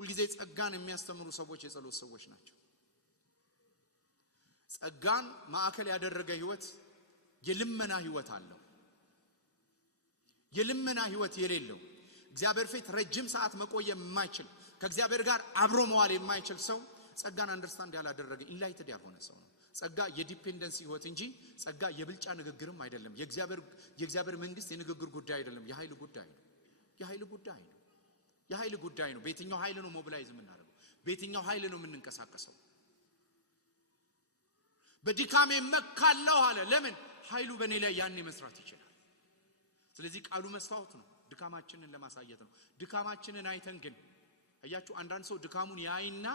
ሁልጊዜ ጸጋን የሚያስተምሩ ሰዎች የጸሎት ሰዎች ናቸው። ጸጋን ማዕከል ያደረገ ህይወት የልመና ህይወት አለው። የልመና ህይወት የሌለው እግዚአብሔር ፊት ረጅም ሰዓት መቆየት የማይችል ከእግዚአብሔር ጋር አብሮ መዋል የማይችል ሰው ጸጋን አንደርስታንድ ያላደረገ ኢንላይትድ ያልሆነ ሰው ነው። ጸጋ የዲፔንደንሲ ህይወት እንጂ ጸጋ የብልጫ ንግግርም አይደለም። የእግዚአብሔር መንግስት የንግግር ጉዳይ አይደለም፣ የኃይል ጉዳይ ነው። የኃይል ጉዳይ ነው። የኃይል ጉዳይ ነው። በየትኛው ኃይል ነው ሞቢላይዝ የምናደርገው? በየትኛው ኃይል ነው የምንንቀሳቀሰው? በድካሜ መካለሁ አለ። ለምን? ኃይሉ በእኔ ላይ ያኔ መስራት ይችላል። ስለዚህ ቃሉ መስዋዕት ነው፣ ድካማችንን ለማሳየት ነው። ድካማችንን አይተን ግን አያችሁ፣ አንዳንድ ሰው ድካሙን ያይና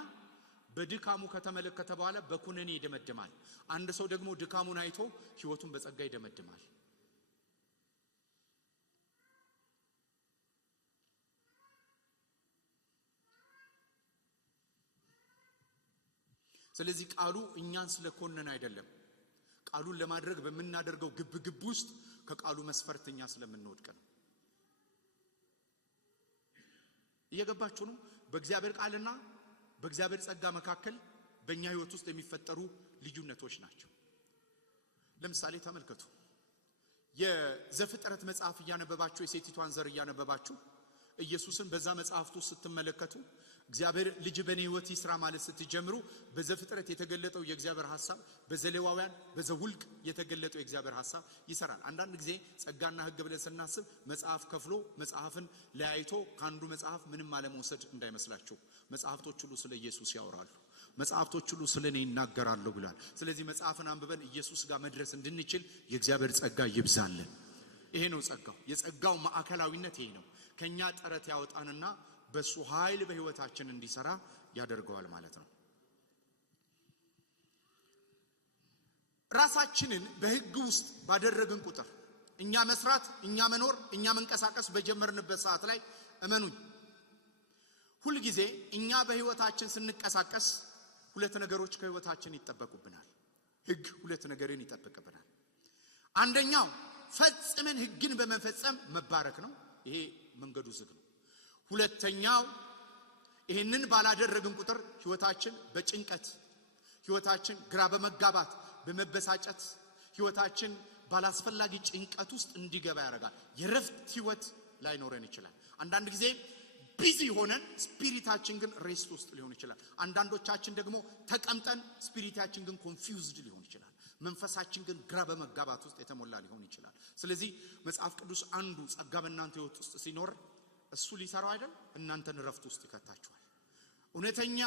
በድካሙ ከተመለከተ በኋላ በኩነኔ ይደመድማል። አንድ ሰው ደግሞ ድካሙን አይቶ ህይወቱን በጸጋ ይደመድማል። ስለዚህ ቃሉ እኛን ስለኮነነ አይደለም። ቃሉን ለማድረግ በመናደርገው ግብግብ ውስጥ ከቃሉ መስፈርተኛ ስለምንወድቅ ነው። እየገባችሁ ነው? በእግዚአብሔር ቃልና በእግዚአብሔር ጸጋ መካከል በእኛ ህይወት ውስጥ የሚፈጠሩ ልዩነቶች ናቸው። ለምሳሌ ተመልከቱ። የዘፍጥረት መጽሐፍ እያነበባችሁ የሴቲቷን ዘር እያነበባችሁ ኢየሱስን በዛ መጽሐፍት ውስጥ ስትመለከቱ እግዚአብሔር ልጅ በእኔ ህይወት ይስራ ማለት ስትጀምሩ በዘፍጥረት የተገለጠው የእግዚአብሔር ሐሳብ በዘሌዋውያን በዘውልቅ የተገለጠው የእግዚአብሔር ሐሳብ ይሰራል። አንዳንድ ጊዜ ጸጋና ህግ ብለን ስናስብ መጽሐፍ ከፍሎ መጽሐፍን ለያይቶ ካንዱ መጽሐፍ ምንም አለመውሰድ እንዳይመስላችሁ። መጽሐፍቶች ሁሉ ስለ ኢየሱስ ያወራሉ። መጽሐፍቶች ሁሉ ስለኔ ይናገራሉ ብሏል። ስለዚህ መጽሐፍን አንብበን ኢየሱስ ጋር መድረስ እንድንችል የእግዚአብሔር ጸጋ ይብዛልን። ይሄ ነው ጸጋው። የጸጋው ማዕከላዊነት ይሄ ነው። ከኛ ጥረት ያወጣንና በሱ ኃይል በህይወታችን እንዲሰራ ያደርገዋል ማለት ነው። ራሳችንን በህግ ውስጥ ባደረግን ቁጥር እኛ መስራት፣ እኛ መኖር፣ እኛ መንቀሳቀስ በጀመርንበት ሰዓት ላይ እመኑኝ ሁሉ ጊዜ እኛ በህይወታችን ስንቀሳቀስ ሁለት ነገሮች ከህይወታችን ይጠበቁብናል። ህግ ሁለት ነገርን ይጠብቅብናል። አንደኛው ፈጽመን ህግን በመፈጸም መባረክ ነው። ይሄ መንገዱ ዝግ ነው። ሁለተኛው ይሄንን ባላደረግን ቁጥር ህይወታችን በጭንቀት፣ ህይወታችን ግራ በመጋባት በመበሳጨት፣ ህይወታችን ባላስፈላጊ ጭንቀት ውስጥ እንዲገባ ያደርጋል። የረፍት ህይወት ላይኖረን ይችላል። አንዳንድ ጊዜ ቢዚ ሆነን ስፒሪታችን ግን ሬስት ውስጥ ሊሆን ይችላል። አንዳንዶቻችን ደግሞ ተቀምጠን ስፒሪታችን ግን ኮንፊውዝድ ሊሆን ይችላል። መንፈሳችን ግን ግራ በመጋባት ውስጥ የተሞላ ሊሆን ይችላል። ስለዚህ መጽሐፍ ቅዱስ አንዱ ጸጋ በእናንተ ህይወት ውስጥ ሲኖር እሱ ሊሰራው አይደል እናንተን ረፍት ውስጥ ይከታችኋል። እውነተኛ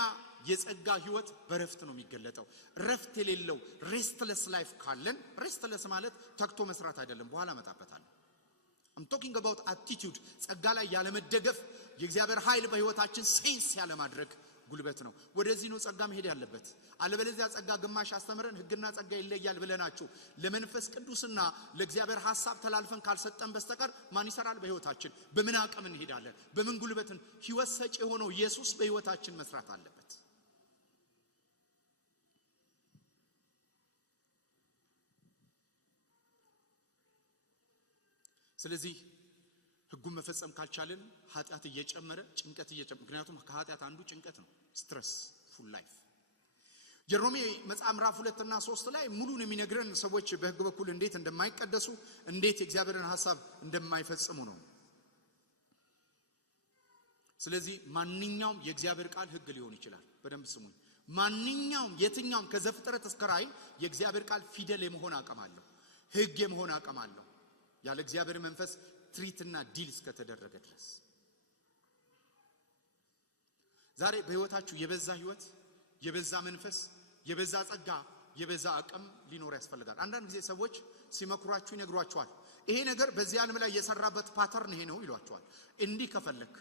የጸጋ ህይወት በረፍት ነው የሚገለጠው። ረፍት የሌለው ሬስትለስ ላይፍ ካለን፣ ሬስትለስ ማለት ተክቶ መስራት አይደለም፣ በኋላ መጣበታለሁ። I'm talking about attitude። ጸጋ ላይ ያለ መደገፍ፣ የእግዚአብሔር ኃይል በህይወታችን ሴንስ ያለ ማድረግ ጉልበት ነው። ወደዚህ ነው ጸጋ መሄድ ያለበት። አለበለዚያ ጸጋ ግማሽ አስተምረን ህግና ጸጋ ይለያል ብለናችሁ ለመንፈስ ቅዱስና ለእግዚአብሔር ሐሳብ ተላልፈን ካልሰጠን በስተቀር ማን ይሰራል በህይወታችን? በምን አቅም እንሄዳለን? በምን ጉልበትን? ህይወት ሰጪ የሆነው ኢየሱስ በህይወታችን መስራት አለበት። ስለዚህ ህጉን መፈጸም ካልቻለን ኃጢአት እየጨመረ ጭንቀት እየጨመረ፣ ምክንያቱም ከኃጢአት አንዱ ጭንቀት ነው፣ ስትረስ ፉል ላይፍ። የሮሜ መጽሐፍ ምዕራፍ 2 እና 3 ላይ ሙሉን የሚነግረን ሰዎች በህግ በኩል እንዴት እንደማይቀደሱ፣ እንዴት የእግዚአብሔርን ሐሳብ እንደማይፈጽሙ ነው። ስለዚህ ማንኛውም የእግዚአብሔር ቃል ህግ ሊሆን ይችላል። በደንብ ስሙኝ። ማንኛውም የትኛውም ከዘፍጥረት እስከ ራእይ የእግዚአብሔር ቃል ፊደል የመሆን አቅም አለው፣ ህግ የመሆን አቅም አለው። ያለ እግዚአብሔር መንፈስ ትሪትና ዲል እስከተደረገ ድረስ ዛሬ በህይወታችሁ የበዛ ህይወት፣ የበዛ መንፈስ፣ የበዛ ጸጋ፣ የበዛ አቅም ሊኖር ያስፈልጋል። አንዳንድ ጊዜ ሰዎች ሲመክሯችሁ ይነግሯችኋል። ይሄ ነገር በዚህ ዓለም ላይ የሰራበት ፓተርን ይሄ ነው ይሏችኋል። እንዲህ ከፈለክ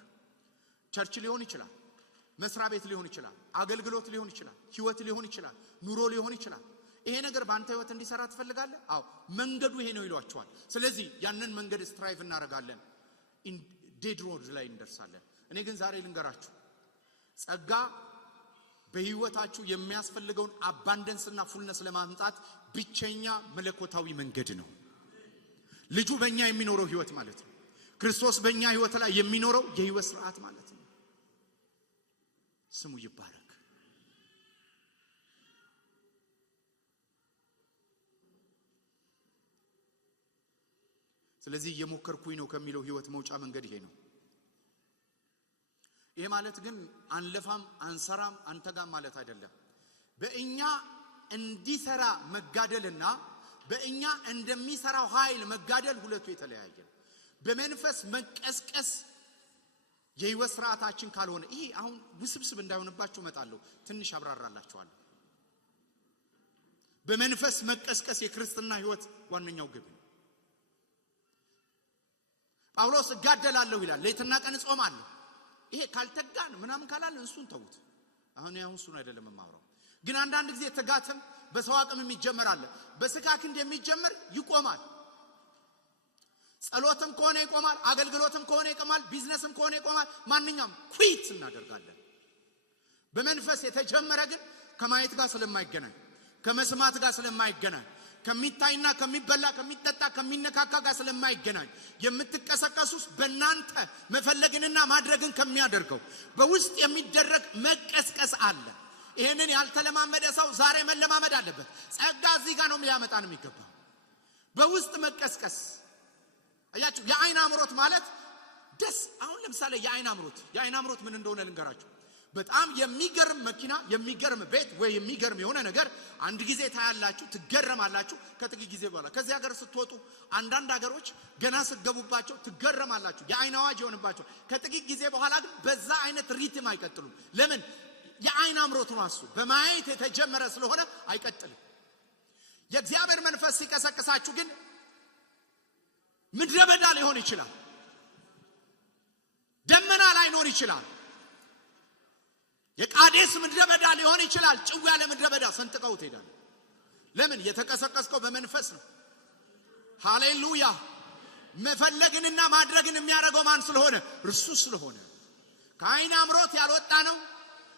ቸርች ሊሆን ይችላል፣ መስሪያ ቤት ሊሆን ይችላል፣ አገልግሎት ሊሆን ይችላል፣ ህይወት ሊሆን ይችላል፣ ኑሮ ሊሆን ይችላል። ይሄ ነገር ባንተ ህይወት እንዲሰራ ትፈልጋለህ? አዎ፣ መንገዱ ይሄ ነው ይሏችኋል። ስለዚህ ያንን መንገድ ስትራይቭ እናደርጋለን፣ ዴድ ሮድ ላይ እንደርሳለን። እኔ ግን ዛሬ ልንገራችሁ፣ ጸጋ በህይወታችሁ የሚያስፈልገውን አባንደንስ እና ፉልነስ ለማምጣት ብቸኛ መለኮታዊ መንገድ ነው። ልጁ በእኛ የሚኖረው ህይወት ማለት ነው። ክርስቶስ በእኛ ህይወት ላይ የሚኖረው የህይወት ስርዓት ማለት ነው። ስሙ ይባረክ። ስለዚህ የሞከርኩኝ ነው ከሚለው ህይወት መውጫ መንገድ ይሄ ነው። ይሄ ማለት ግን አንለፋም አንሰራም አንተጋም ማለት አይደለም። በእኛ እንዲሰራ መጋደልና በእኛ እንደሚሰራው ኃይል መጋደል ሁለቱ የተለያየ ነው። በመንፈስ መቀስቀስ የህይወት ስርዓታችን ካልሆነ ይሄ አሁን ውስብስብ እንዳይሆንባችሁ እመጣለሁ፣ ትንሽ አብራራላችኋለሁ። በመንፈስ መቀስቀስ የክርስትና ህይወት ዋነኛው ግብ ነው። ጳውሎስ እጋደላለሁ ይላል፣ ሌትና ቀን ጾማለሁ። ይሄ ካልተጋን ምናምን ካላል እንሱን ተውት። አሁን እሱን አይደለም የማወራው። ግን አንዳንድ ጊዜ ተጋተም በሰው አቅም የሚጀመራል፣ በስካክ እንደሚጀመር ይቆማል። ጸሎትም ከሆነ ይቆማል፣ አገልግሎትም ከሆነ ይቆማል፣ ቢዝነስም ከሆነ ይቆማል። ማንኛውም ኩዊት እናደርጋለን። በመንፈስ የተጀመረ ግን ከማየት ጋር ስለማይገናኝ፣ ከመስማት ጋር ስለማይገናኝ፣ ከሚታይና ከሚበላ ከሚጠጣ ከሚነካካ ጋር ስለማይገናኝ የምትቀሰቀሱስ በእናንተ መፈለግንና ማድረግን ከሚያደርገው በውስጥ የሚደረግ መቀስቀስ አለ። ይሄንን ያልተለማመደ ሰው ዛሬ መለማመድ አለበት። ጸጋ እዚህ ጋር ነው ሊያመጣን የሚገባው፣ በውስጥ መቀስቀስ። አያችሁ፣ የአይን አምሮት ማለት ደስ። አሁን ለምሳሌ የአይን አምሮት ምን እንደሆነ ልንገራችሁ። በጣም የሚገርም መኪና፣ የሚገርም ቤት ወይ የሚገርም የሆነ ነገር አንድ ጊዜ ታያላችሁ፣ ትገረማላችሁ። ከጥቂት ጊዜ በኋላ ከዚህ ሀገር ስትወጡ አንዳንድ ሀገሮች ገና ስትገቡባቸው ትገረማላችሁ፣ የአይን አዋጅ ይሆንባቸው። ከጥቂት ጊዜ በኋላ ግን በዛ አይነት ሪትም አይቀጥሉም። ለምን? የአይን አምሮት ነው። እሱ በማየት የተጀመረ ስለሆነ አይቀጥልም። የእግዚአብሔር መንፈስ ሲቀሰቅሳችሁ ግን ምድረ በዳ ሊሆን ይችላል፣ ደመና ላይኖር ይችላል፣ የቃዴስ ምድረ በዳ ሊሆን ይችላል። ጭው ያለ ምድረ በዳ ሰንጥቀው ትሄዳለህ። ለምን? የተቀሰቀስከው በመንፈስ ነው። ሃሌሉያ። መፈለግንና ማድረግን የሚያደርገው ማን ስለሆነ? እርሱ ስለሆነ። ከአይን አምሮት ያልወጣ ነው።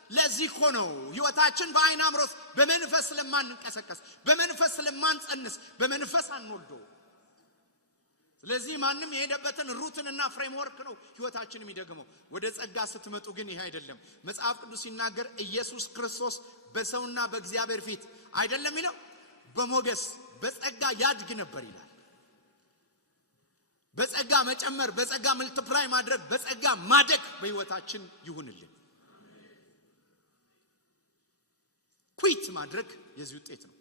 ለዚህ እኮ ነው ህይወታችን በአይን አምሮት በመንፈስ ስለማንቀሰቀስ፣ በመንፈስ ስለማንጸንስ፣ በመንፈስ አንወልደው። ስለዚህ ማንም የሄደበትን ሩትንና ፍሬምወርክ ነው ህይወታችን የሚደግመው። ወደ ጸጋ ስትመጡ ግን ይሄ አይደለም። መጽሐፍ ቅዱስ ሲናገር ኢየሱስ ክርስቶስ በሰውና በእግዚአብሔር ፊት አይደለም ይለው በሞገስ በጸጋ ያድግ ነበር ይላል። በጸጋ መጨመር፣ በጸጋ መልቲፕላይ ማድረግ፣ በጸጋ ማደግ በህይወታችን ይሁንልን። ኩዊት ማድረግ የዚህ ውጤት ነው።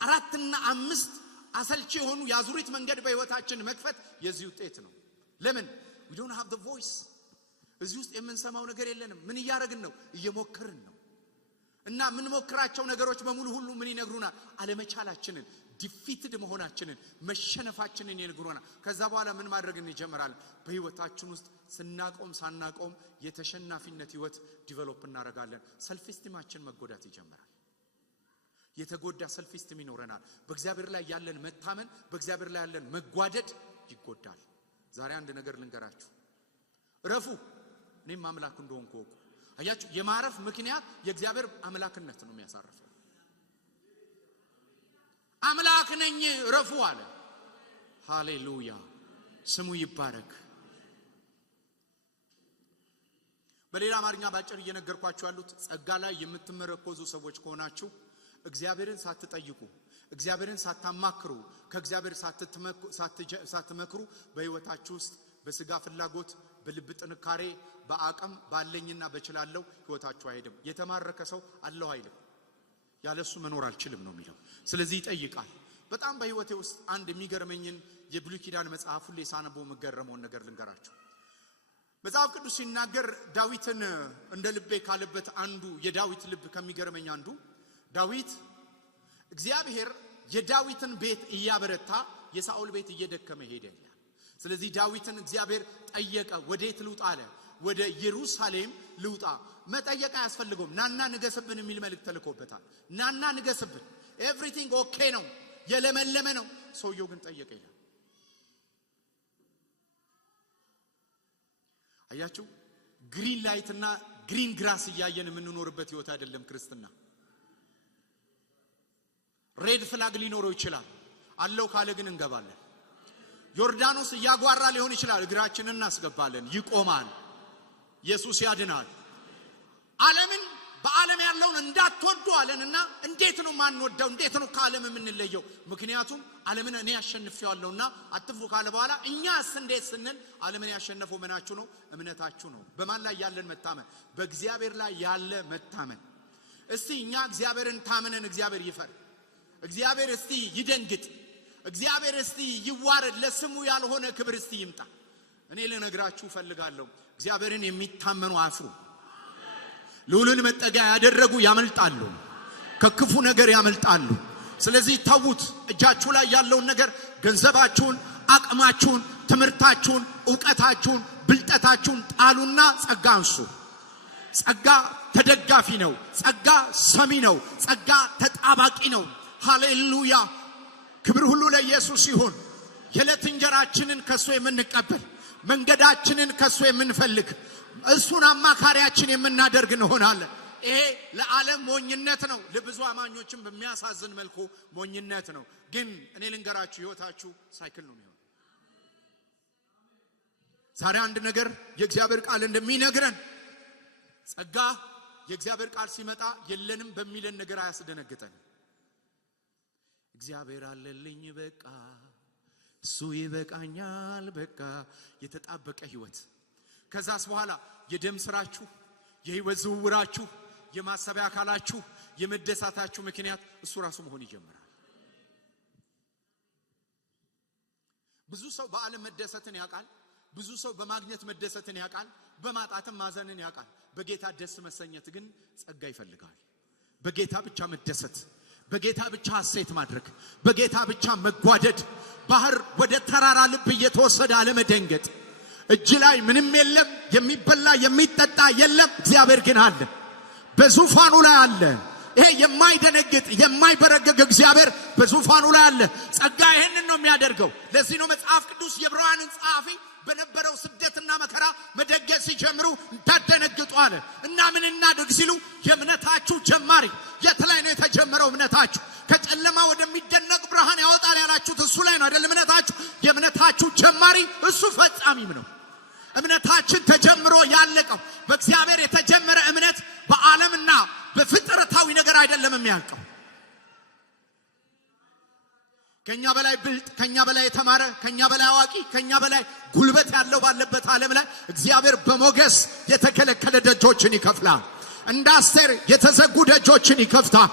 4 እና 5 አሰልቺ የሆኑ ያዙሪት መንገድ በህይወታችን መክፈት የዚህ ውጤት ነው። ለምን? we don't have the voice። እዚህ ውስጥ የምንሰማው ነገር የለንም። ምን እያደረግን ነው? እየሞከርን ነው። እና ምን ሞክራቸው ነገሮች በሙሉ ሁሉ ምን ይነግሩናል? አለመቻላችንን፣ ዲፊትድ መሆናችንን፣ መሸነፋችንን ይነግሩናል። ከዛ በኋላ ምን ማድረግ እንጀምራለን? በህይወታችን ውስጥ ስናቆም ሳናቆም የተሸናፊነት ህይወት ዲቨሎፕ እናደርጋለን። ሰልፍ ስቲማችን መጎዳት ይጀምራል። የተጎዳ ሰልፍ ስቲም ይኖረናል። በእግዚአብሔር ላይ ያለን መታመን፣ በእግዚአብሔር ላይ ያለን መጓደድ ይጎዳል። ዛሬ አንድ ነገር ልንገራችሁ፣ ረፉ፣ እኔም አምላክ እንደሆንኩ ወቁ። አያችሁ፣ የማረፍ ምክንያት የእግዚአብሔር አምላክነት ነው የሚያሳርፈው። አምላክ ነኝ ረፉ አለ። ሃሌሉያ፣ ስሙ ይባረክ። በሌላ አማርኛ ባጭር እየነገርኳችሁ ያሉት ጸጋ ላይ የምትመረኮዙ ሰዎች ከሆናችሁ እግዚአብሔርን ሳትጠይቁ፣ እግዚአብሔርን ሳታማክሩ፣ ከእግዚአብሔር ሳትመክሩ በህይወታችሁ ውስጥ በስጋ ፍላጎት፣ በልብ ጥንካሬ፣ በአቅም ባለኝና በችላለው ህይወታችሁ አይሄድም። የተማረከ ሰው አለው አይልም። ያለሱ መኖር አልችልም ነው የሚለው። ስለዚህ ይጠይቃል። በጣም በህይወቴ ውስጥ አንድ የሚገርመኝን የብሉይ ኪዳን መጽሐፍ ሁሌ ሳነበው መገረመውን ነገር ልንገራችሁ። መጽሐፍ ቅዱስ ሲናገር ዳዊትን እንደ ልቤ ካለበት አንዱ የዳዊት ልብ ከሚገርመኝ አንዱ ዳዊት እግዚአብሔር የዳዊትን ቤት እያበረታ የሳኦል ቤት እየደከመ ሄደ ይላል። ስለዚህ ዳዊትን እግዚአብሔር ጠየቀ። ወዴት ልውጣ አለ። ወደ ኢየሩሳሌም ልውጣ። መጠየቅ አያስፈልገውም። ናና ንገስብን የሚል መልእክት ተልኮበታል። ናና ንገስብን፣ ኤቭሪቲንግ ኦኬ ነው፣ የለመለመ ነው። ሰውየው ግን ጠየቀ ይላል። አያችሁ፣ ግሪን ላይትና ግሪን ግራስ እያየን የምንኖርበት ህይወት አይደለም ክርስትና። ሬድ ፍላግ ሊኖረው ይችላል አለው ካለ ግን እንገባለን። ዮርዳኖስ እያጓራ ሊሆን ይችላል እግራችንን እናስገባለን ይቆማል። ኢየሱስ ያድናል። ዓለምን በዓለም ያለውን እንዳትወዱ አለንና እንዴት ነው ማንወደው? እንዴት ነው ከዓለም የምንለየው? ምክንያቱም ዓለምን እኔ ያሸንፈዋለሁና አትፍሩ ካለ በኋላ እኛስ እንዴት ስንል ዓለምን ያሸነፈው ምናችሁ ነው? እምነታችሁ ነው። በማን ላይ ያለን መታመን? በእግዚአብሔር ላይ ያለ መታመን። እስቲ እኛ እግዚአብሔርን ታምነን እግዚአብሔር ይፈር፣ እግዚአብሔር እስቲ ይደንግጥ፣ እግዚአብሔር እስቲ ይዋረድ፣ ለስሙ ያልሆነ ክብር እስቲ ይምጣ። እኔ ልነግራችሁ ፈልጋለሁ እግዚአብሔርን የሚታመኑ አፍሩ። ልዑልን መጠጊያ ያደረጉ ያመልጣሉ፣ ከክፉ ነገር ያመልጣሉ። ስለዚህ ተዉት። እጃችሁ ላይ ያለውን ነገር ገንዘባችሁን፣ አቅማችሁን፣ ትምህርታችሁን፣ ዕውቀታችሁን፣ ብልጠታችሁን ጣሉና ጸጋ አንሱ። ጸጋ ተደጋፊ ነው። ጸጋ ሰሚ ነው። ጸጋ ተጣባቂ ነው። ሃሌሉያ! ክብር ሁሉ ለኢየሱስ ይሁን። የዕለት እንጀራችንን ከሱ የምንቀበል መንገዳችንን ከሱ የምንፈልግ እሱን አማካሪያችን የምናደርግ እንሆናለን። ይሄ ለዓለም ሞኝነት ነው፣ ለብዙ አማኞችም በሚያሳዝን መልኩ ሞኝነት ነው። ግን እኔ ልንገራችሁ ህይወታችሁ ሳይክል ነው የሚሆነው። ዛሬ አንድ ነገር የእግዚአብሔር ቃል እንደሚነግረን ጸጋ የእግዚአብሔር ቃል ሲመጣ የለንም በሚለን ነገር አያስደነግጠን። እግዚአብሔር አለልኝ በቃ እሱ ይበቃኛል በቃ የተጣበቀ ህይወት። ከዛስ በኋላ የደም ስራችሁ፣ የህይወት ዝውውራችሁ፣ የማሰቢያ አካላችሁ፣ የመደሳታችሁ ምክንያት እሱ ራሱ መሆን ይጀምራል። ብዙ ሰው በዓለም መደሰትን ያውቃል። ብዙ ሰው በማግኘት መደሰትን ያውቃል። በማጣትም ማዘንን ያውቃል። በጌታ ደስ መሰኘት ግን ጸጋ ይፈልጋል። በጌታ ብቻ መደሰት፣ በጌታ ብቻ ሐሴት ማድረግ፣ በጌታ ብቻ መጓደድ፣ ባህር ወደ ተራራ ልብ እየተወሰደ አለመደንገጥ። እጅ ላይ ምንም የለም፣ የሚበላ የሚጠጣ የለም። እግዚአብሔር ግን አለ፣ በዙፋኑ ላይ አለ። ይሄ የማይደነግጥ የማይበረገግ እግዚአብሔር በዙፋኑ ላይ አለ። ጸጋ ይሄንን ነው የሚያደርገው። ለዚህ ነው መጽሐፍ ቅዱስ የዕብራውያንን ጸሐፊ በነበረው ስደትና መከራ መደገስ ሲጀምሩ እንዳደነግጡ አለ እና ምን እናድርግ ሲሉ የእምነታችሁ ጀማሪ የት ላይ ነው የተጀመረው? እምነታችሁ ከጨለማ ወደሚደነቅ ብርሃን ያወጣል ያላችሁት እሱ ላይ ነው አይደል? እምነታችሁ የእምነታችሁ ጀማሪ እሱ ፈጻሚም ነው። እምነታችን ተጀምሮ ያለቀው በእግዚአብሔር የተጀመረ እምነት በዓለምና በፍጥረታዊ ነገር አይደለም የሚያልቀው። ከኛ በላይ ብልጥ፣ ከኛ በላይ የተማረ፣ ከኛ በላይ አዋቂ፣ ከኛ በላይ ጉልበት ያለው ባለበት ዓለም ላይ እግዚአብሔር በሞገስ የተከለከለ ደጆችን ይከፍታል። እንደ አስቴር የተዘጉ ደጆችን ይከፍታል።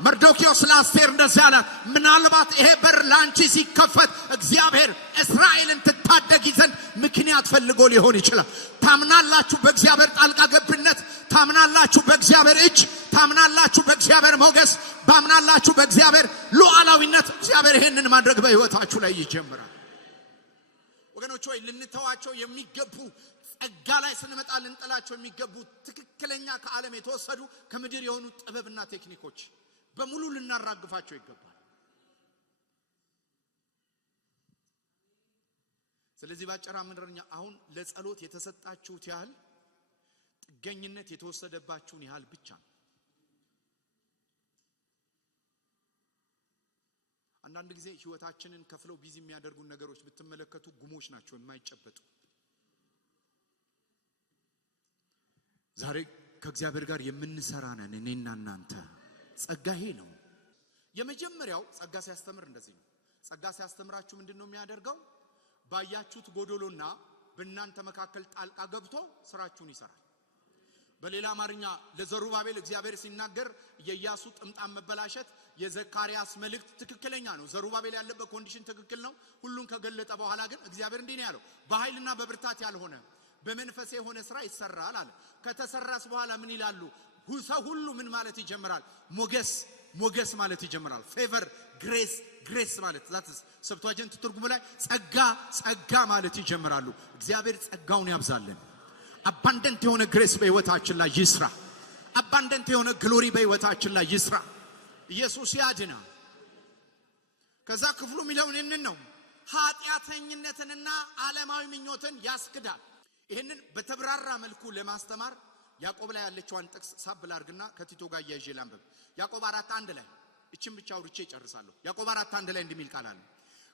መርዶክዮስ ለአስቴር እንደዚህ አለ፣ ምናልባት ይሄ በር ላንቺ ሲከፈት እግዚአብሔር እስራኤልን ትታደጊ ዘንድ ምክንያት ፈልጎ ሊሆን ይችላል። ታምናላችሁ በእግዚአብሔር ጣልቃ ገብነት? ታምናላችሁ በእግዚአብሔር እጅ? ታምናላችሁ በእግዚአብሔር ሞገስ? ታምናላችሁ በእግዚአብሔር ሉዓላዊነት? እግዚአብሔር ይሄንን ማድረግ በሕይወታችሁ ላይ ይጀምራል። ወገኖች ሆይ ልንተዋቸው የሚገቡ ጸጋ ላይ ስንመጣ ልንጠላቸው የሚገቡ ትክክለኛ ከዓለም የተወሰዱ ከምድር የሆኑ ጥበብና ቴክኒኮች በሙሉ ልናራግፋቸው ይገባል። ስለዚህ ባጭራ ምንድነኛ አሁን ለጸሎት የተሰጣችሁት ያህል ጥገኝነት የተወሰደባችሁን ያህል ብቻ ነው። አንዳንድ ጊዜ ህይወታችንን ከፍለው ቢዚ የሚያደርጉን ነገሮች ብትመለከቱ ጉሞች ናቸው፣ የማይጨበጡ። ዛሬ ከእግዚአብሔር ጋር የምንሰራ ነን እኔና እናንተ። ጸጋ ይሄ ነው። የመጀመሪያው ጸጋ ሲያስተምር እንደዚህ ነው። ጸጋ ሲያስተምራችሁ ምንድነው የሚያደርገው? ባያችሁት ጎዶሎና በእናንተ መካከል ጣልቃ ገብቶ ስራችሁን ይሰራል። በሌላ አማርኛ ለዘሩባቤል እግዚአብሔር ሲናገር የኢያሱ ጥምጣም መበላሸት የዘካርያስ መልእክት ትክክለኛ ነው። ዘሩባቤል ያለበት ኮንዲሽን ትክክል ነው። ሁሉን ከገለጠ በኋላ ግን እግዚአብሔር እንዲህ ነው ያለው፣ በኃይልና በብርታት ያልሆነ በመንፈስ የሆነ ስራ ይሰራል አለ። ከተሰራስ በኋላ ምን ይላሉ? ሰው ሁሉ ምን ማለት ይጀምራል? ሞገስ ማለት ይጀምራል። ፌቨር፣ ግሬስ ማለት ዛትስ ሰብቷጀንት ትርጉም ላይ ጸጋ ማለት ይጀምራሉ። እግዚአብሔር ጸጋውን ያብዛልን። አባንደንት የሆነ ግሬስ በህይወታችን ላይ ይስራ። አባንደንት የሆነ ግሎሪ በህይወታችን ላይ ይስራ። ኢየሱስ ያድና። ከዛ ክፍሉ የሚለውን ይህንን ነው፣ ኃጢአተኝነትንና ዓለማዊ ምኞትን ያስክዳል። ይህንን በተብራራ መልኩ ለማስተማር ያዕቆብ ላይ ያለችዋን ጥቅስ ሳብ ላርግና ከቲቶ ጋር ያይዤ ላንብብ። ያዕቆብ 4:1 ላይ እቺን ብቻ አውርቼ ጨርሳለሁ። ያዕቆብ 4:1 ላይ እንደሚል ቃል አለ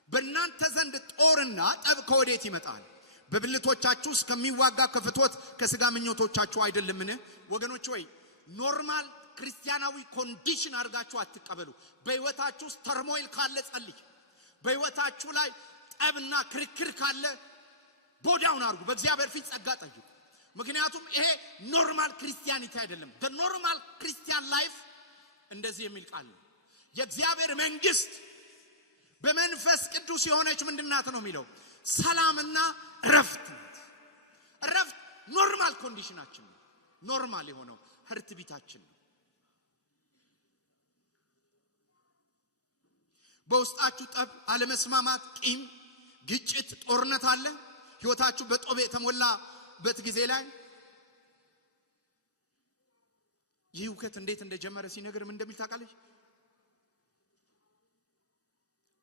በእናንተ ዘንድ ጦርና ጠብ ከወዴት ይመጣል? በብልቶቻችሁ እስከሚዋጋ ከፍቶት ከስጋ ምኞቶቻችሁ አይደለምን? ወገኖች ወይ ኖርማል ክርስቲያናዊ ኮንዲሽን አድርጋችሁ አትቀበሉ። በህይወታችሁ ውስጥ ተርሞይል ካለ ጸልይ። በህይወታችሁ ላይ ጠብና ክርክር ካለ ቦዳውን አድርጉ። በእግዚአብሔር ፊት ጸጋ ጠይቁ። ምክንያቱም ይሄ ኖርማል ክርስቲያኒቲ አይደለም። በኖርማል ክርስቲያን ላይፍ እንደዚህ የሚል ቃል ነው። የእግዚአብሔር መንግስት በመንፈስ ቅዱስ የሆነች ምንድናት ነው የሚለው? ሰላምና እረፍት። እረፍት ኖርማል ኮንዲሽናችን ነው። ኖርማል የሆነው ህርት ቢታችን ነው። በውስጣችሁ ጠብ፣ አለመስማማት፣ ቂም፣ ግጭት፣ ጦርነት አለ። ህይወታችሁ በጦብ የተሞላበት ጊዜ ላይ ይህ ውከት እንዴት እንደጀመረ ሲነገር ምን እንደሚል ታውቃለች?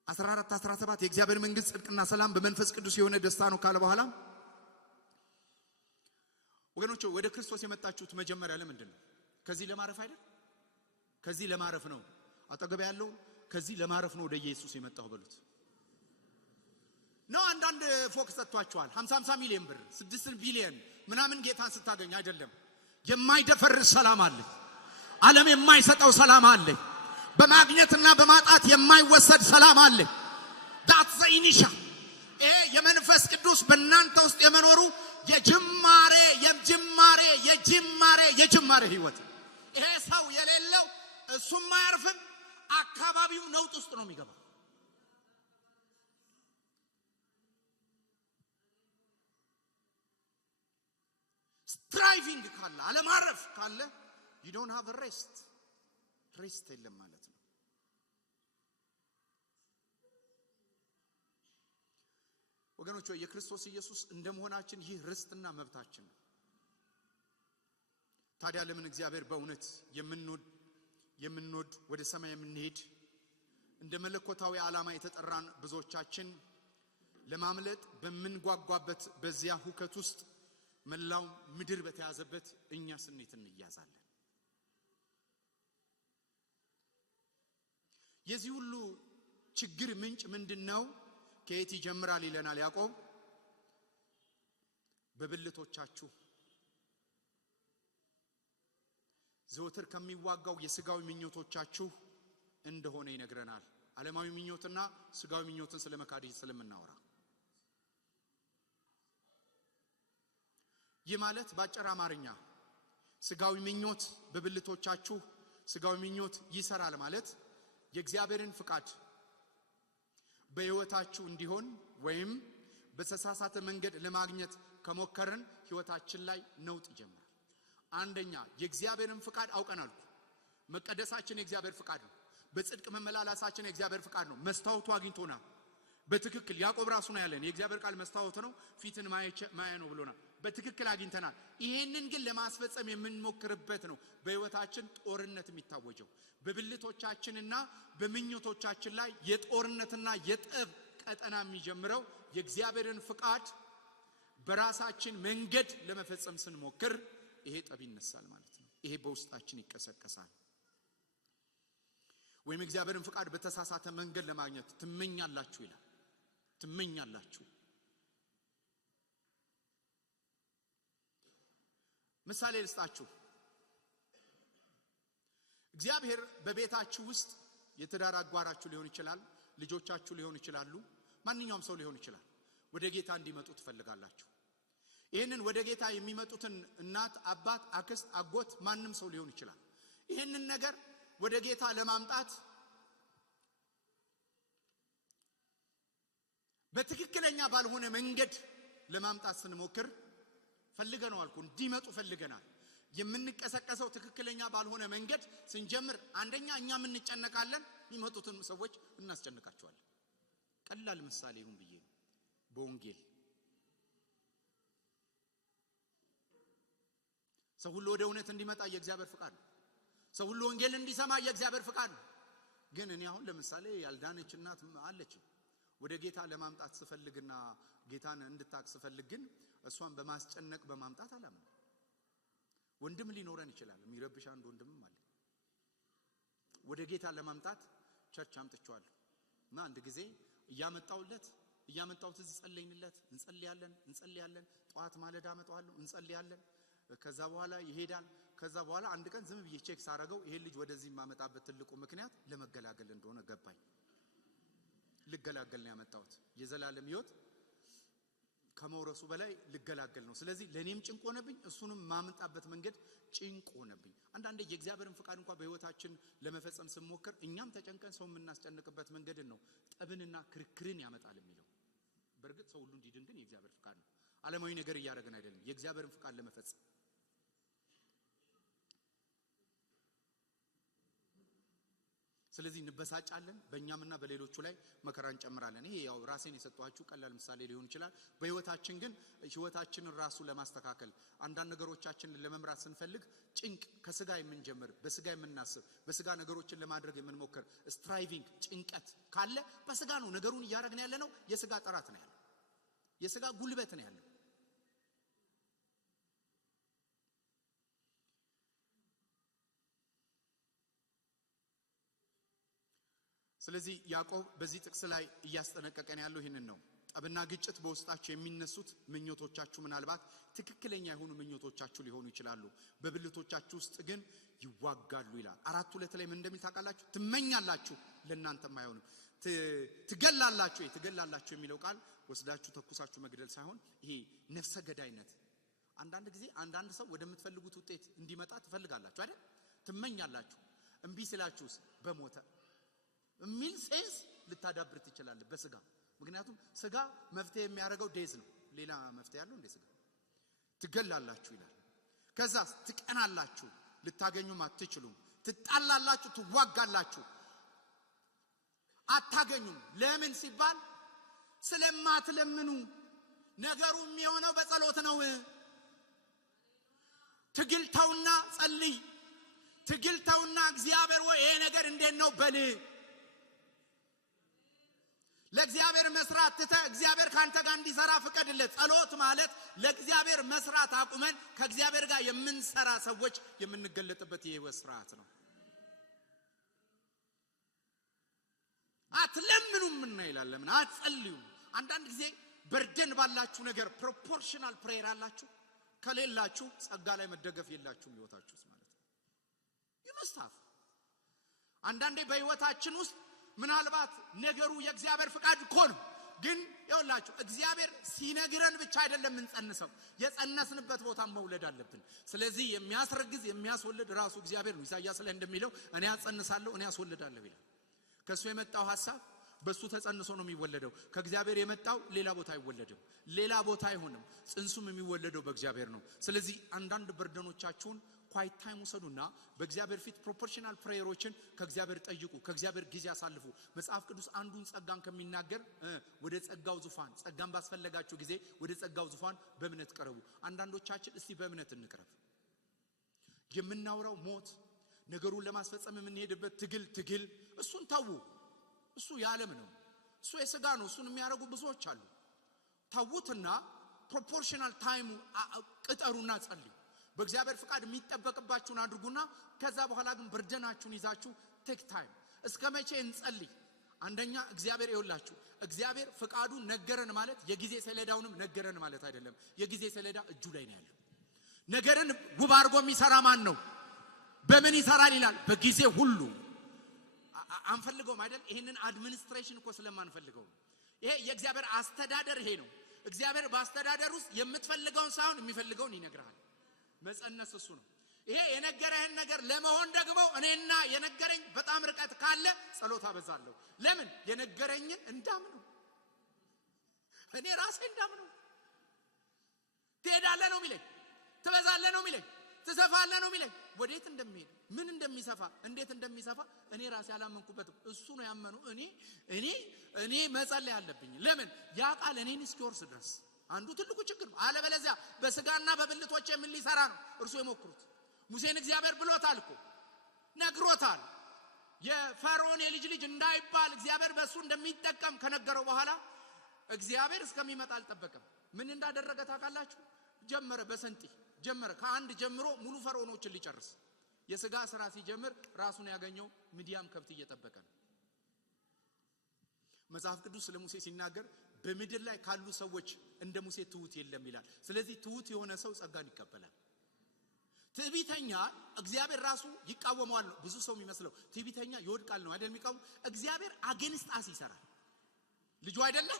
14:17 የእግዚአብሔር መንግስት ጽድቅና ሰላም በመንፈስ ቅዱስ የሆነ ደስታ ነው ካለ በኋላ ወገኖች ወደ ክርስቶስ የመጣችሁት መጀመሪያ ለምንድን ነው? ከዚህ ለማረፍ አይደል? ከዚህ ለማረፍ ነው። አጠገብ ያለው ከዚህ ለማረፍ ነው ወደ ኢየሱስ የመጣው በሉት ነው። አንዳንድ ፎቅ ሰጥቷቸዋል 50 ሚሊዮን ብር 6 ቢሊዮን ምናምን ጌታን ስታገኝ አይደለም። የማይደፈርስ ሰላም አለ። ዓለም የማይሰጠው ሰላም አለ። በማግኘትና በማጣት የማይወሰድ ሰላም አለ። that's the initial የመንፈስ ቅዱስ በእናንተ ውስጥ የመኖሩ የጅማሬ ህይወት። ይሄ ሰው የሌለው እሱም አያርፍም። አካባቢው ነውጥ ውስጥ ነው የሚገባው። ስትራይቪንግ ካለ አለማረፍ ካለ you don't have a rest የለም ማለት ነው። ወገኖች የክርስቶስ ኢየሱስ እንደመሆናችን ይህ ርስትና መብታችን ነው። ታዲያ ለምን እግዚአብሔር በእውነት የምንወድ ወደ ሰማይ የምንሄድ እንደ መለኮታዊ ዓላማ የተጠራን ብዙዎቻችን ለማምለጥ በምንጓጓበት በዚያ ሁከት ውስጥ መላው ምድር በተያዘበት እኛ ስንት እንያዛለን? የዚህ ሁሉ ችግር ምንጭ ምንድነው? ከየት ይጀምራል ይለናል ያዕቆብ። በብልቶቻችሁ ዘወትር ከሚዋጋው የስጋዊ ምኞቶቻችሁ እንደሆነ ይነግረናል። ዓለማዊ ምኞትና ስጋዊ ምኞትን ስለመካድ ስለምናወራ ይህ ማለት ባጭር አማርኛ ስጋዊ ምኞት በብልቶቻችሁ ስጋዊ ምኞት ይሰራል ማለት የእግዚአብሔርን ፍቃድ በህይወታችሁ እንዲሆን ወይም በተሳሳተ መንገድ ለማግኘት ከሞከርን ህይወታችን ላይ ነውጥ ይጀምራል። አንደኛ የእግዚአብሔርን ፍቃድ አውቀናል። መቀደሳችን የእግዚአብሔር ፍቃድ ነው። በጽድቅ መመላለሳችን የእግዚአብሔር ፍቃድ ነው። መስታወቱ አግኝቶናል። በትክክል ያዕቆብ ራሱ ነው ያለን የእግዚአብሔር ቃል መስታወት ነው፣ ፊትን ማያ ነው ብሎናል። በትክክል አግኝተናል። ይሄንን ግን ለማስፈጸም የምንሞክርበት ነው በህይወታችን ጦርነት የሚታወጀው። በብልቶቻችንና በምኞቶቻችን ላይ የጦርነትና የጠብ ቀጠና የሚጀምረው የእግዚአብሔርን ፍቃድ በራሳችን መንገድ ለመፈጸም ስንሞክር ይሄ ጠብ ይነሳል ማለት ነው። ይሄ በውስጣችን ይቀሰቀሳል። ወይም እግዚአብሔርን ፍቃድ በተሳሳተ መንገድ ለማግኘት ትመኛላችሁ ይላል። ትመኛላችሁ። ምሳሌ ልስጣችሁ። እግዚአብሔር በቤታችሁ ውስጥ የትዳር አጋራችሁ ሊሆን ይችላል፣ ልጆቻችሁ ሊሆን ይችላሉ፣ ማንኛውም ሰው ሊሆን ይችላል። ወደ ጌታ እንዲመጡ ትፈልጋላችሁ። ይሄንን ወደ ጌታ የሚመጡትን እናት፣ አባት፣ አክስት፣ አጎት ማንም ሰው ሊሆን ይችላል። ይሄንን ነገር ወደ ጌታ ለማምጣት በትክክለኛ ባልሆነ መንገድ ለማምጣት ስንሞክር ፈልገነው አልኩ እንዲመጡ ፈልገናል። የምንቀሰቀሰው ትክክለኛ ባልሆነ መንገድ ስንጀምር አንደኛ እኛም እንጨነቃለን፣ የሚመጡትን ሰዎች እናስጨንቃቸዋለን። ቀላል ምሳሌ ይሁን ብዬ ነው። በወንጌል ሰው ሁሉ ወደ እውነት እንዲመጣ የእግዚአብሔር ፍቃድ ነው። ሰው ሁሉ ወንጌል እንዲሰማ የእግዚአብሔር ፍቃድ ነው። ግን እኔ አሁን ለምሳሌ ያልዳነች እናት አለች። ወደ ጌታ ለማምጣት ስፈልግና ጌታን እንድታክ ስፈልግ ግን እሷን በማስጨነቅ በማምጣት አላምን። ወንድም ሊኖረን ይችላል። የሚረብሽ አንድ ወንድምም አለ። ወደ ጌታ ለማምጣት ቸርች አምጥቻለሁ እና አንድ ጊዜ እያመጣሁት እዚህ ጸለይንለት፣ እንጸልያለን ጠዋት ማለዳ አመጣዋለሁ፣ እንጸልያለን። ከዛ በኋላ ይሄዳል። ከዛ በኋላ አንድ ቀን ዝም ብዬ ቼክ ሳረገው ይሄ ልጅ ወደዚህ ማመጣበት ትልቁ ምክንያት ለመገላገል እንደሆነ ገባኝ። ልገላገል ነው ያመጣሁት። የዘላለም ሕይወት ከመውረሱ በላይ ልገላገል ነው። ስለዚህ ለኔም ጭንቅ ሆነብኝ፣ እሱንም ማመጣበት መንገድ ጭንቅ ሆነብኝ። አንዳንዴ የእግዚአብሔርን ፍቃድ እንኳን በህይወታችን ለመፈጸም ስንሞክር እኛም ተጨንቀን ሰው የምናስጨንቅበት መንገድን ነው ጠብንና ክርክርን ያመጣል የሚለው። በእርግጥ ሰው ሁሉ እንዲድን ግን የእግዚአብሔር ፍቃድ ነው። ዓለማዊ ነገር እያደረግን አይደለም፣ የእግዚአብሔርን ፍቃድ ለመፈጸም። ስለዚህ እንበሳጫለን፣ በእኛምና በሌሎቹ ላይ መከራ እንጨምራለን። ይሄ ያው ራሴን የሰጠኋችሁ ቀላል ምሳሌ ሊሆን ይችላል። በህይወታችን ግን ህይወታችንን ራሱ ለማስተካከል አንዳንድ ነገሮቻችንን ለመምራት ስንፈልግ ጭንቅ ከስጋ የምንጀምር፣ በስጋ የምናስብ፣ በስጋ ነገሮችን ለማድረግ የምንሞክር ስትራይቪንግ ጭንቀት ካለ በስጋ ነው ነገሩን እያደረግን ያለ ነው። የስጋ ጥራት ነው ያለው፣ የስጋ ጉልበት ነው ያለው። ስለዚህ ያዕቆብ በዚህ ጥቅስ ላይ እያስጠነቀቀን ያለው ይሄንን ነው። ጠብና ግጭት በውስጣችሁ የሚነሱት ምኞቶቻችሁ ምናልባት ትክክለኛ የሆኑ ምኞቶቻችሁ ሊሆኑ ይችላሉ፣ በብልቶቻችሁ ውስጥ ግን ይዋጋሉ ይላል። 4:2 ላይ ምን እንደሚል ታውቃላችሁ? ትመኛላችሁ ለእናንተም አይሆንም፣ ትገላላችሁ የሚለው ቃል ወስዳችሁ ተኩሳችሁ መግደል ሳይሆን ይሄ ነፍሰ ገዳይነት። አንዳንድ ጊዜ አንዳንድ ሰው ወደምትፈልጉት ውጤት እንዲመጣ ትፈልጋላችሁ አይደል? ትመኛላችሁ። እምቢ ስላችሁስ በሞተ የሚል ሴንስ ልታዳብር ትችላለህ በስጋ። ምክንያቱም ስጋ መፍትሄ የሚያደርገው ዴዝ ነው። ሌላ መፍትሄ ያለው እንደ ስጋ። ትገላላችሁ ይላል። ከዛስ ትቀናላችሁ፣ ልታገኙም አትችሉም። ትጣላላችሁ፣ ትዋጋላችሁ፣ አታገኙም። ለምን ሲባል ስለማትለምኑ። ነገሩ የሚሆነው በጸሎት ነው። ትግልተውና ጸልይ፣ ትግልተውና እግዚአብሔር ወይ ይሄ ነገር እንዴት ነው በል። ለእግዚአብሔር መስራት ትተህ እግዚአብሔር ካንተ ጋር እንዲሰራ ፍቀድለት። ጸሎት ማለት ለእግዚአብሔር መስራት አቁመን ከእግዚአብሔር ጋር የምንሰራ ሰዎች የምንገለጥበት የህይወት ስርዓት ነው። አትለምኑም እና ይላል። ለምን አትጸልዩም? አንዳንድ ጊዜ በርደን ባላችሁ ነገር ፕሮፖርሽናል ፕሬየር አላችሁ፣ ከሌላችሁ ጸጋ ላይ መደገፍ የላችሁም ህይወታችሁ ማለት ነው። ይመስታፍ አንዳንዴ በህይወታችን ውስጥ ምናልባት ነገሩ የእግዚአብሔር ፍቃድ እኮ ነው፣ ግን ይኸውላችሁ እግዚአብሔር ሲነግረን ብቻ አይደለም እንጸንሰው፣ የጸነስንበት ቦታ መውለድ አለብን። ስለዚህ የሚያስረግዝ የሚያስወልድ ራሱ እግዚአብሔር ነው። ኢሳይያስ ላይ እንደሚለው እኔ አጸንሳለሁ እኔ አስወልዳለሁ ይላል። ከሱ የመጣው ሐሳብ በሱ ተጸንሶ ነው የሚወለደው። ከእግዚአብሔር የመጣው ሌላ ቦታ አይወለድም፣ ሌላ ቦታ አይሆንም። ጽንሱም የሚወለደው በእግዚአብሔር ነው። ስለዚህ አንዳንድ በርደኖቻችሁን ኳይት ታይም ወሰዱና በእግዚአብሔር ፊት ፕሮፖርሽናል ፕሬየሮችን ከእግዚአብሔር ጠይቁ፣ ከእግዚአብሔር ጊዜ አሳልፉ። መጽሐፍ ቅዱስ አንዱን ጸጋን ከሚናገር ወደ ጸጋው ዙፋን፣ ጸጋን ባስፈለጋችሁ ጊዜ ወደ ጸጋው ዙፋን በእምነት ቀርቡ። አንዳንዶቻችን እስቲ በእምነት እንቅረብ። የምናወራው ሞት፣ ነገሩን ለማስፈጸም የምንሄድበት ትግል እሱን ተዉ። እሱ የዓለም ነው፣ እሱ የሥጋ ነው። እሱን የሚያደርጉ ብዙዎች አሉ። ተዉትና ፕሮፖርሽናል ታይም ቅጠሩና ጸልዩ። በእግዚአብሔር ፍቃድ የሚጠበቅባችሁን አድርጉና ከዛ በኋላ ግን ብርደናችሁን ይዛችሁ ቴክ ታይም። እስከ መቼ እንጸልይ? አንደኛ እግዚአብሔር ይውላችሁ፣ እግዚአብሔር ፍቃዱን ነገረን ማለት የጊዜ ሰሌዳውንም ነገረን ማለት አይደለም። የጊዜ ሰሌዳ እጁ ላይ ነው ያለው። ነገርን ውብ አድርጎ የሚሰራ ማን ነው? በምን ይሰራል ይላል? በጊዜ ሁሉ። አንፈልገውም አይደል? ይሄንን አድሚኒስትሬሽን እኮ ስለማንፈልገው። ይሄ የእግዚአብሔር አስተዳደር ይሄ ነው። እግዚአብሔር በአስተዳደር ውስጥ የምትፈልገውን ሳይሆን የሚፈልገውን ይነግራል። መጸነስ እሱ ነው። ይሄ የነገረህን ነገር ለመሆን ደግሞ እኔና የነገረኝ በጣም ርቀት ካለ ጸሎት አበዛለሁ። ለምን? የነገረኝን እንዳምነው፣ እኔ ራሴ እንዳምነው። ትሄዳለህ ነው የሚለኝ፣ ትበዛለህ ነው የሚለኝ፣ ትሰፋለህ ነው የሚለኝ። ወዴት እንደሚሄድ ምን እንደሚሰፋ እንዴት እንደሚሰፋ እኔ ራሴ አላመንኩበትም። እሱ ነው ያመነው። እኔ መጸለይ አለብኝ። ለምን? ያ ቃል እኔን እስኪወርስ ድረስ። አንዱ ትልቁ ችግር ነው። አለበለዚያ በስጋና በብልቶች ምን ሊሰራ ነው? እርሱ የሞክሩት። ሙሴን እግዚአብሔር ብሎታል እኮ ነግሮታል። የፈርዖን የልጅ ልጅ እንዳይባል እግዚአብሔር በሱ እንደሚጠቀም ከነገረው በኋላ እግዚአብሔር እስከሚመጣ አልጠበቀም። ምን እንዳደረገ ታውቃላችሁ? ጀመረ በሰንጢ ጀመረ። ከአንድ ጀምሮ ሙሉ ፈርዖኖችን ሊጨርስ የሥጋ ሥራ ሲጀምር ራሱን ያገኘው ምድያም ከብት እየጠበቀ ነው። መጽሐፍ ቅዱስ ስለ ሙሴ ሲናገር በምድር ላይ ካሉ ሰዎች እንደ ሙሴ ትሁት የለም ይላል። ስለዚህ ትሁት የሆነ ሰው ጸጋን ይቀበላል። ትዕቢተኛ እግዚአብሔር ራሱ ይቃወመዋል ነው ብዙ ሰው የሚመስለው። ትዕቢተኛ ይወድቃል ነው አይደል የሚቃወም። እግዚአብሔር አጌንስት አስ ይሰራል። ልጁ አይደለ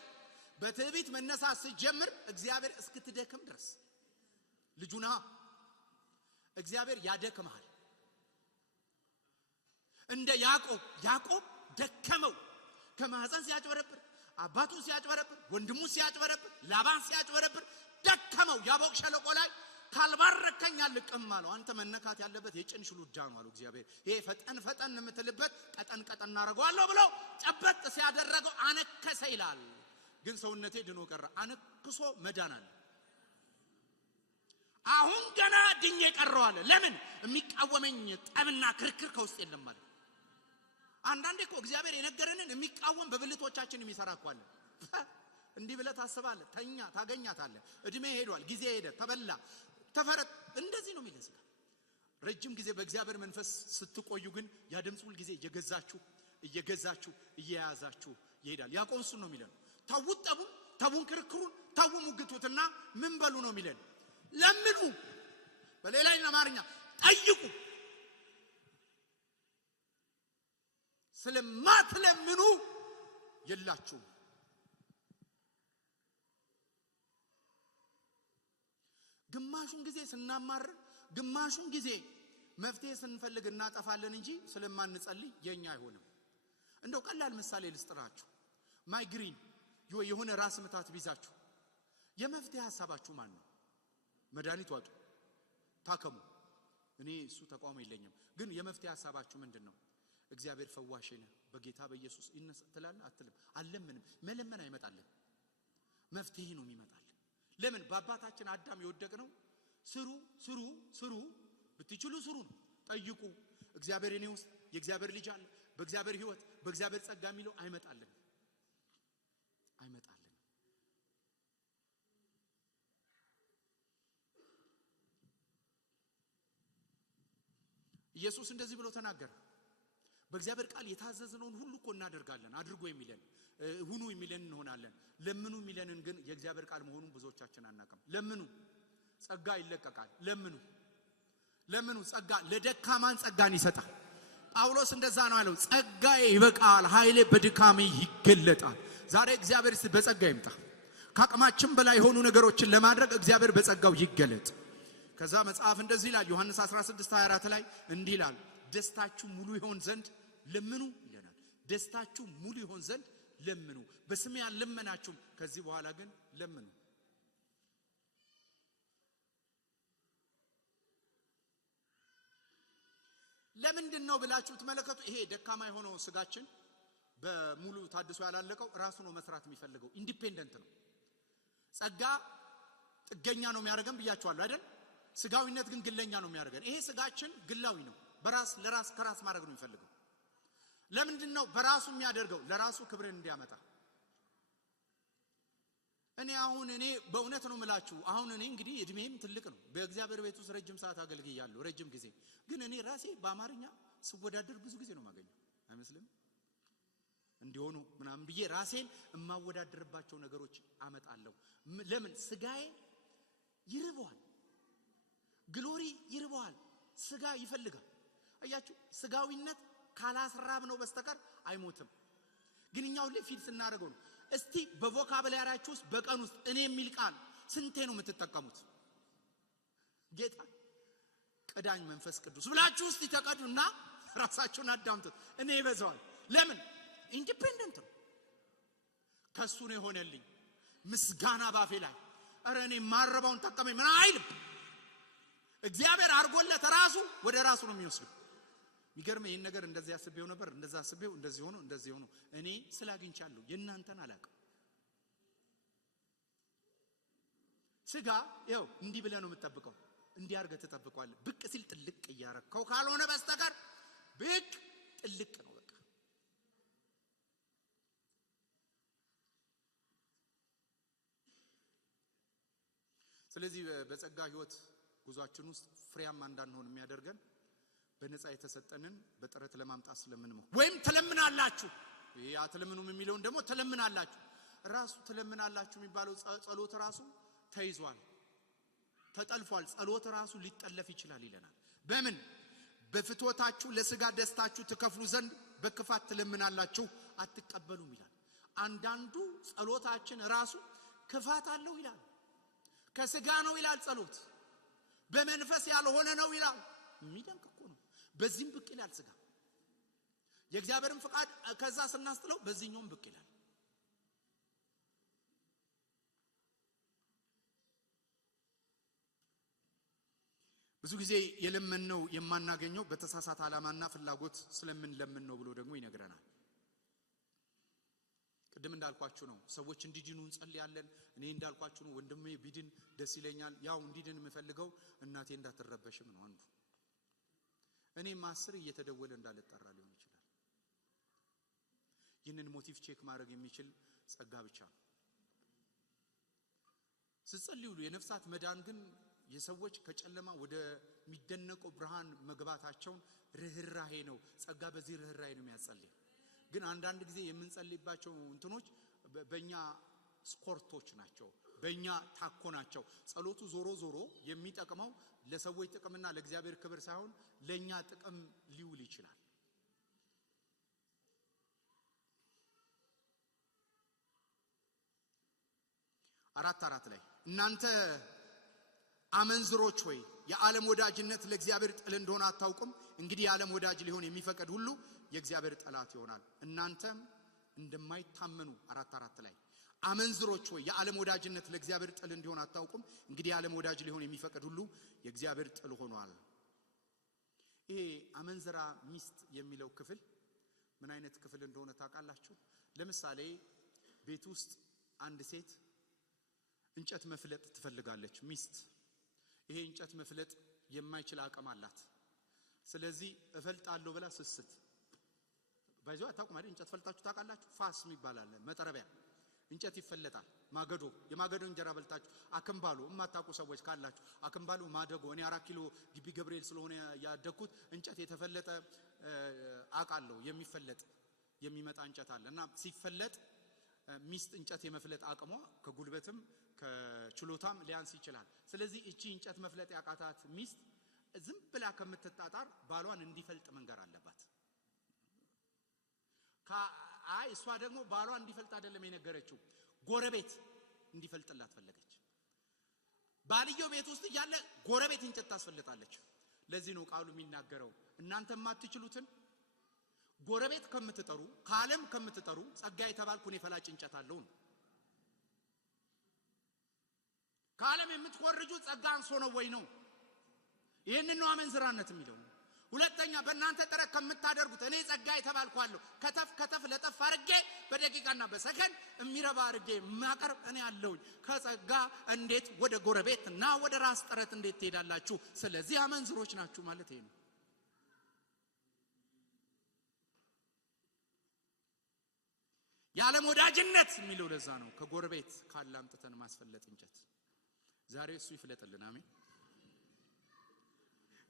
በትዕቢት መነሳት ሲጀምር እግዚአብሔር እስክትደክም ድረስ ልጁና እግዚአብሔር ያደክማል። እንደ ያዕቆብ ደከመው። ከማህፀን ሲያጭበረብር፣ አባቱን ሲያጭበረብር፣ ወንድሙን ሲያጭበረብር፣ ላባን ሲያጭበረብር ደከመው። ያቦቅ ሸለቆ ላይ ካልባረከኝ አልቅም አለው። አንተ መነካት ያለበት የጭን ሽሉዳ ነው አለው እግዚአብሔር። ይሄ ፈጠን የምትልበት ቀጠን እናረጋዋለሁ ብሎ ጨበጥ ሲያደረገው አነከሰ ይላል። ግን ሰውነቴ ድኖ ቀረ። አነክሶ መዳናል። አሁን ገና ድኜ ቀረዋለ። ለምን የሚቃወመኝ ጠብና ክርክር ከውስጥ የለም ማለት። አንዳንዴ እኮ እግዚአብሔር የነገረንን የሚቃወም በብልቶቻችን የሚሰራኳለ። እንዲህ ብለህ ታስባለህ፣ ተኛ ታገኛታለህ። እድሜ ሄዷል፣ ጊዜ ሄደ፣ ተበላ ተፈረጥ። እንደዚህ ነው የሚለስ። ረጅም ጊዜ በእግዚአብሔር መንፈስ ስትቆዩ ግን ያ ድምጽ ሁሉ ጊዜ እየገዛችሁ እየያዛችሁ ይሄዳል። ያዕቆብ እሱን ነው የሚለን። ተውን ክርክሩን፣ ተው ሙግቱትና ምን በሉ ነው የሚለን። ለምኑ፣ በሌላ አማርኛ ጠይቁ። ስለማትለምኑ የላችሁም። ግማሹን ጊዜ ስናማር፣ ግማሹን ጊዜ መፍትሄ ስንፈልግ እናጠፋለን እንጂ ስለማንጸልይ የኛ አይሆንም። እንደው ቀላል ምሳሌ ልስጥራችሁ። ማይግሪን የሆነ ራስ ምታት ቢዛችሁ የመፍትሄ ሐሳባችሁ ማን ነው? መድኃኒት ዋጡ፣ ታከሙ። እኔ እሱ ተቋም የለኝም። ግን የመፍትሄ ሐሳባችሁ ምንድነው? እግዚአብሔር ፈዋሽ ነው በጌታ በኢየሱስ ይነሳ ትላለህ አትልም? አለምንም መለመን አይመጣልን፣ መፍትሄ ነው የሚመጣልን። ለምን? በአባታችን አዳም የወደቅነው ስሩ ብትችሉ ስሩ ነው። ጠይቁ። እግዚአብሔር እኔ ውስጥ የእግዚአብሔር ልጅ አለ፣ በእግዚአብሔር ሕይወት በእግዚአብሔር ጸጋ የሚለው አይመጣልን። ኢየሱስ እንደዚህ ብሎ ተናገረ። በእግዚአብሔር ቃል የታዘዝነውን ሁሉ እኮ እናደርጋለን። አድርጎ የሚለን ሁኑ የሚለን እንሆናለን። ለምኑ የሚለንን ግን የእግዚአብሔር ቃል መሆኑን ብዙዎቻችን አናውቅም። ለምኑ፣ ጸጋ ይለቀቃል። ለምኑ ጸጋ ለደካማን ጸጋን ይሰጣል። ጳውሎስ እንደዛ ነው ያለው። ጸጋዬ ይበቃል፣ ኃይሌ በድካሜ ይገለጣል። ዛሬ እግዚአብሔር በጸጋ ይምጣ። ከአቅማችን በላይ የሆኑ ነገሮችን ለማድረግ እግዚአብሔር በጸጋው ይገለጥ። ከዛ መጽሐፍ እንደዚህ ይላል። ዮሐንስ 16:24 ላይ እንዲህ ይላል፣ ደስታችሁ ሙሉ ይሆን ዘንድ ለምኑ ይለናል። ደስታችሁ ሙሉ ይሆን ዘንድ ለምኑ። በስሜ ያለመናችሁም ከዚህ በኋላ ግን ለምኑ። ለምንድን ነው ብላችሁ ተመለከቱ። ይሄ ደካማ የሆነው ስጋችን በሙሉ ታድሶ ያላለቀው ራሱ ነው መስራት የሚፈልገው። ኢንዲፔንደንት ነው። ጸጋ ጥገኛ ነው የሚያደርገን ብያችኋለሁ አይደል? ስጋዊነት ግን ግለኛ ነው የሚያደርገን። ይሄ ስጋችን ግላዊ ነው። ለራስ ከራስ ማድረግ ነው የሚፈልገው። ለምንድን ነው በራሱ የሚያደርገው? ለራሱ ክብርን እንዲያመጣ። እኔ በእውነት ነው የምላችሁ። አሁን እኔ እንግዲህ እድሜም ትልቅ ነው። በእግዚአብሔር ቤት ውስጥ ረጅም ሰዓት አገልግያለሁ፣ ረጅም ጊዜ። ግን እኔ ራሴ በአማርኛ ስወዳደር ብዙ ጊዜ ነው የማገኘው። አይመስልም? እንዲሆኑ ምናምን ብዬ ራሴን የማወዳደርባቸው ነገሮች አመጣለሁ። ለምን? ስጋዬ ይርበዋል፣ ግሎሪ ይርበዋል፣ ስጋ ይፈልጋል። አያችሁ፣ ስጋዊነት ካላስራብ ነው በስተቀር አይሞትም። ግን እኛው ላይ ፊል ስናደርገው ነው። እስቲ በቮካብላሪያችሁ ውስጥ በቀን ውስጥ እኔ የሚል ቃል ስንቴ ነው የምትጠቀሙት? ጌታ ቅዳኝ መንፈስ ቅዱስ ብላችሁ እስቲ ተቀዱና ራሳችሁን አዳምጡት። እኔ ይበዛዋል። ለምን? ኢንዲፔንደንት ነው። ከሱ ነው የሆነልኝ። ምስጋና ባፌ ላይ ኧረ እኔ ማረባውን ተቀመኝ ምን አይልም። እግዚአብሔር አርጎለት ራሱ ወደ ራሱ ነው የሚወስደው። የሚገርም ይሄን ነገር እንደዚህ አስቤው ነበር፣ እንደዛ አስቤው እንደዚህ ሆኖ እኔ ስላግኝቻለሁ። የእናንተን አላውቅም። ስጋ ይኸው እንዲህ ብለህ ነው የምትጠብቀው። እንዲህ አድርገህ ትጠብቀዋለህ። ብቅ ሲል ጥልቅ እያረከው ካልሆነ በስተቀር ብቅ ጥልቅ ነው በቃ። ስለዚህ በጸጋ ህይወት ጉዟችን ውስጥ ፍሬያማ እንዳንሆን የሚያደርገን በነፃ የተሰጠንን በጥረት ለማምጣት ስለምንሞክር ወይም ተለምናላችሁ ያ ተለምኑም የሚለውን ደግሞ ተለምናላችሁ ራሱ ተለምናላችሁ የሚባለው ጸሎት ራሱ ተይዟል ተጠልፏል ጸሎት ራሱ ሊጠለፍ ይችላል ይለናል በምን በፍትወታችሁ ለስጋ ደስታችሁ ተከፍሉ ዘንድ በክፋት ተለምናላችሁ አትቀበሉም ይላል አንዳንዱ ጸሎታችን ራሱ ክፋት አለው ይላል ከስጋ ነው ይላል ጸሎት በመንፈስ ያልሆነ ነው ይላል የሚደንቅ እኮ ነው በዚህም ብቅ ይላል ስጋ የእግዚአብሔርን ፍቃድ ከዛ ስናስጥለው በዚህኛውም ብቅ ይላል ብዙ ጊዜ የለመነው የማናገኘው በተሳሳተ ዓላማና ፍላጎት ስለምንለምን ነው ብሎ ደግሞ ይነግረናል ቅድም እንዳልኳችሁ ነው ሰዎች እንዲድኑ እንጸልያለን እኔ እንዳልኳችሁ ነው ወንድሜ ቢድን ደስ ይለኛል ያው እንዲድን የምፈልገው እናቴ እንዳትረበሽም ነው አንዱ እኔ ማስር እየተደወለ እንዳልጠራ ሊሆን ይችላል ይህንን ሞቲቭ ቼክ ማድረግ የሚችል ጸጋ ብቻ ነው ስትጸልዩ የነፍሳት መዳን ግን የሰዎች ከጨለማ ወደ ሚደነቀው ብርሃን መግባታቸው ርህራሄ ነው ጸጋ በዚህ ርህራሄ ነው የሚያጸልይ ግን አንዳንድ ጊዜ የምንጸልይባቸው እንትኖች በእኛ ስኮርቶች ናቸው በእኛ ታኮ ናቸው ጸሎቱ ዞሮ ዞሮ የሚጠቅመው ለሰዎች ጥቅምና ለእግዚአብሔር ክብር ሳይሆን ለኛ ጥቅም ሊውል ይችላል አራት ላይ እናንተ አመንዝሮች ሆይ የዓለም ወዳጅነት ለእግዚአብሔር ጥል እንደሆነ አታውቁም እንግዲህ የዓለም ወዳጅ ሊሆን የሚፈቅድ ሁሉ የእግዚአብሔር ጠላት ይሆናል እናንተም እንደማይታመኑ አራት ላይ አመንዝሮች ሆይ የዓለም ወዳጅነት ለእግዚአብሔር ጥል እንደሆነ አታውቁም እንግዲህ የዓለም ወዳጅ ሊሆን የሚፈቅድ ሁሉ የእግዚአብሔር ጥል ሆኗል ይሄ አመንዝራ ሚስት የሚለው ክፍል ምን አይነት ክፍል እንደሆነ ታውቃላችሁ ለምሳሌ ቤት ውስጥ አንድ ሴት እንጨት መፍለጥ ትፈልጋለች ሚስት ይሄ እንጨት መፍለጥ የማይችል አቅም አላት ስለዚህ እፈልጣለሁ ብላ ስስት ባይዘው አታውቁም አይደል እንጨት ፈልጣችሁ ታውቃላችሁ ፋስ የሚባል መጠረቢያ እንጨት ይፈለጣል ማገዶ የማገዶ እንጀራ በልታችሁ አከምባሉ የማታውቁ ሰዎች ካላችሁ አከምባሉ ማደጎ እኔ 4 ኪሎ ግቢ ገብርኤል ስለሆነ ያደኩት እንጨት የተፈለጠ አቃለው የሚፈለጥ የሚመጣ እንጨት አለና ሲፈለጥ ሚስት እንጨት የመፍለጥ አቅሟ ከጉልበትም ከችሎታም ሊያንስ ይችላል ስለዚህ እቺ እንጨት መፍለጥ ያቃታት ሚስት ዝም ብላ ከምትጣጣር ባሏን እንዲፈልጥ መንገር አለባት አይ እሷ ደግሞ ባሏ እንዲፈልጥ አይደለም የነገረችው ጎረቤት እንዲፈልጥላት ፈለገች ባልየው ቤት ውስጥ ያለ ጎረቤት እንጨት ታስፈልጣለች ለዚህ ነው ቃሉ የሚናገረው እናንተ ማትችሉትን ጎረቤት ከምትጠሩ ካለም ከምትጠሩ ጸጋ የተባልኩ እኔ ፈላጭ እንጨት አለው ካለም የምትወርጁ ጸጋ አንሶ ነው ወይ ነው ይሄንን ነው አመንዝራነት የሚለው ሁለተኛ በእናንተ ጥረት ከምታደርጉት እኔ ጸጋ የተባልኳለሁ ከተፍ ለጠፍ አርጌ በደቂቃና በሰከንድ የሚረባ አርጌ ማቀርብ እኔ አለውኝ ከጸጋ እንዴት ወደ ጎረቤትና ወደ ራስ ጥረት እንዴት ትሄዳላችሁ ስለዚህ አመንዝሮች ናችሁ ማለት ይሄ ነው የዓለም ወዳጅነት የሚለው ለዛ ነው ከጎረቤት ካላምጥተን ማስፈለጥ እንጨት ዛሬ እሱ ይፍለጥልን አሜን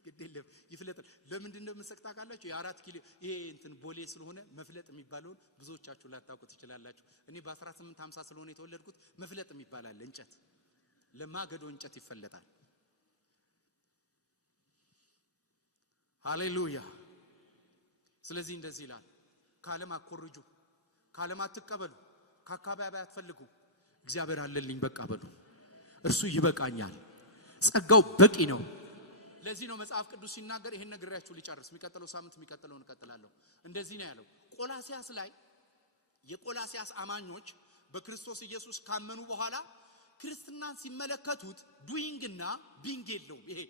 ግዴለም ይፍለጥል ለምን እንደምንሰቅታ ካላችሁ የ4 ኪሎ ይሄ እንትን ቦሌ ስለሆነ መፍለጥ የሚባለው ብዙዎቻችሁ ላታውቁት ይችላልላችሁ እኔ በ1850 ስለሆነ የተወለድኩት መፍለጥ የሚባላል እንጨት ለማገዶ እንጨት ይፈለጣል ሃሌሉያ ስለዚህ እንደዚህ ይላል ካለም አኮርጁ ካለም አትቀበሉ ከአካባቢ አትፈልጉ እግዚአብሔር አለልኝ በቃ በሉ እርሱ ይበቃኛል ጸጋው በቂ ነው ለዚህ ነው መጽሐፍ ቅዱስ ሲናገር ይሄን ነግሬያችሁ ሊጨርስ የሚቀጥለው ሳምንት የሚቀጥለውን እንቀጥላለሁ እንደዚህ ነው ያለው ቆላሲያስ ላይ የቆላሲያስ አማኞች በክርስቶስ ኢየሱስ ካመኑ በኋላ ክርስትናን ሲመለከቱት ዱይንግና ቢንግ የለውም ይሄ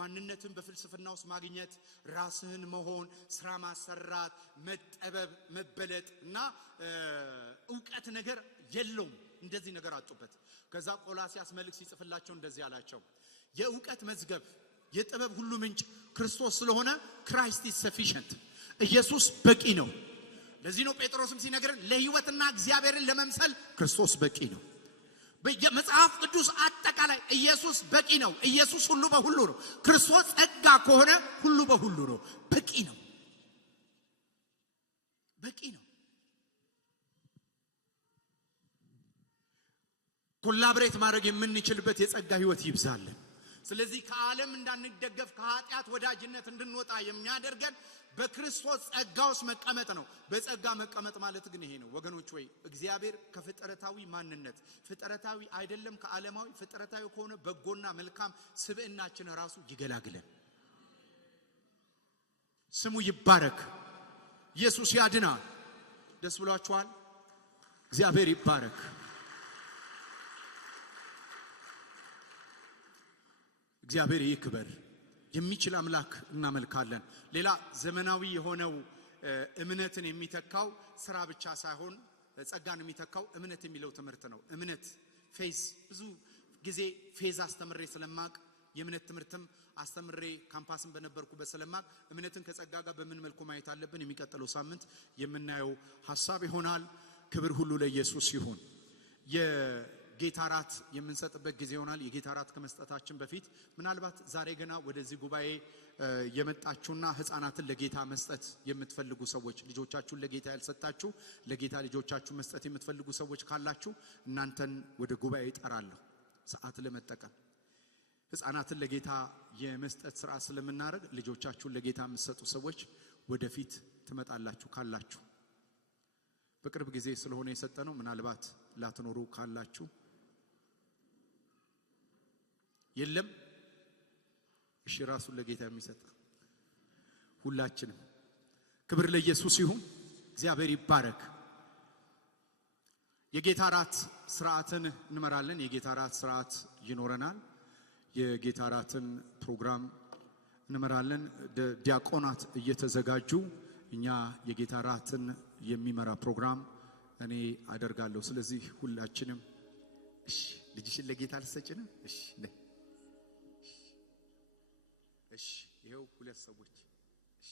ማንነትን በፍልስፍና ውስጥ ማግኘት ራስህን መሆን ስራ ማሰራት መጠበብ መበለጥና ዕውቀት ነገር የለውም እንደዚህ ነገር አጡበት ከዛ ቆላሲያስ መልእክት ሲጽፍላቸው እንደዚህ አላቸው የዕውቀት መዝገብ የጥበብ ሁሉ ምንጭ ክርስቶስ ስለሆነ ክራይስት ኢዝ ሰፊሽንት ኢየሱስ በቂ ነው ለዚህ ነው ጴጥሮስም ሲነገረን ለህይወትና እግዚአብሔርን ለመምሰል ክርስቶስ በቂ ነው በመጽሐፍ ቅዱስ አጠቃላይ ኢየሱስ በቂ ነው። ኢየሱስ ሁሉ በሁሉ ነው። ክርስቶስ ጸጋ ከሆነ ሁሉ በሁሉ ነው። በቂ ነው። በቂ ነው። ኮላብሬት ማድረግ የምንችልበት የጸጋ ህይወት ይብዛልን። ስለዚህ ከዓለም እንዳንደገፍ ከኃጢአት ወዳጅነት እንድንወጣ የሚያደርገን በክርስቶስ ጸጋ ውስጥ መቀመጥ ነው። በጸጋ መቀመጥ ማለት ግን ይሄ ነው ወገኖች። ወይ እግዚአብሔር ከፍጥረታዊ ማንነት ፍጥረታዊ አይደለም ከዓለማዊ ፍጥረታዊ ከሆነ በጎና መልካም ስብዕናችን ራሱ ይገላግለን። ስሙ ይባረክ። ኢየሱስ ያድናል። ደስ ብሏችኋል? እግዚአብሔር ይባረክ። እግዚአብሔር ይክበር። የሚችል አምላክ እናመልካለን። ሌላ ዘመናዊ የሆነው እምነትን የሚተካው ስራ ብቻ ሳይሆን ጸጋን የሚተካው እምነት የሚለው ትምህርት ነው። እምነት ፌዝ፣ ብዙ ጊዜ ፌዝ አስተምሬ ስለማቅ የእምነት ትምህርትም አስተምሬ ካምፓስን በነበርኩበት ስለማቅ እምነትን ከጸጋ ጋር በምን መልኩ ማየት አለብን የሚቀጥለው ሳምንት የምናየው ሐሳብ ይሆናል። ክብር ሁሉ ለኢየሱስ ይሁን። የጌታ ራት የምንሰጥበት ጊዜ ይሆናል። የጌታ ራት ከመስጠታችን በፊት ምናልባት ዛሬ ገና ወደዚህ ጉባኤ የመጣችሁና ህፃናትን ለጌታ መስጠት የምትፈልጉ ሰዎች፣ ልጆቻችሁን ለጌታ ያልሰጣችሁ ለጌታ ልጆቻችሁ መስጠት የምትፈልጉ ሰዎች ካላችሁ እናንተን ወደ ጉባኤ እጠራለሁ ሰዓት ለመጠቀም። ህፃናትን ለጌታ የመስጠት ሥርዓት ስለምናደርግ ልጆቻችሁን ለጌታ የምትሰጡ ሰዎች ወደፊት ትመጣላችሁ ካላችሁ። በቅርብ ጊዜ ስለሆነ የሰጠነው ምናልባት ላትኖሩ ካላችሁ የለም። እሺ፣ ራሱን ለጌታ የሚሰጥ ሁላችንም ክብር ለኢየሱስ ይሁን። እግዚአብሔር ይባረክ። የጌታ ራት ሥርዓትን እንመራለን። የጌታ ራት ሥርዓት ይኖረናል። የጌታ ራትን ፕሮግራም እንመራለን። ዲያቆናት እየተዘጋጁ እኛ የጌታ ራትን የሚመራ ፕሮግራም እኔ አደርጋለሁ። ስለዚህ ሁላችንም እሺ፣ ልጅሽን ለጌታ ልትሰጪን? እሺ እሺ፣ ይሄው ሁለት ሰዎች እሺ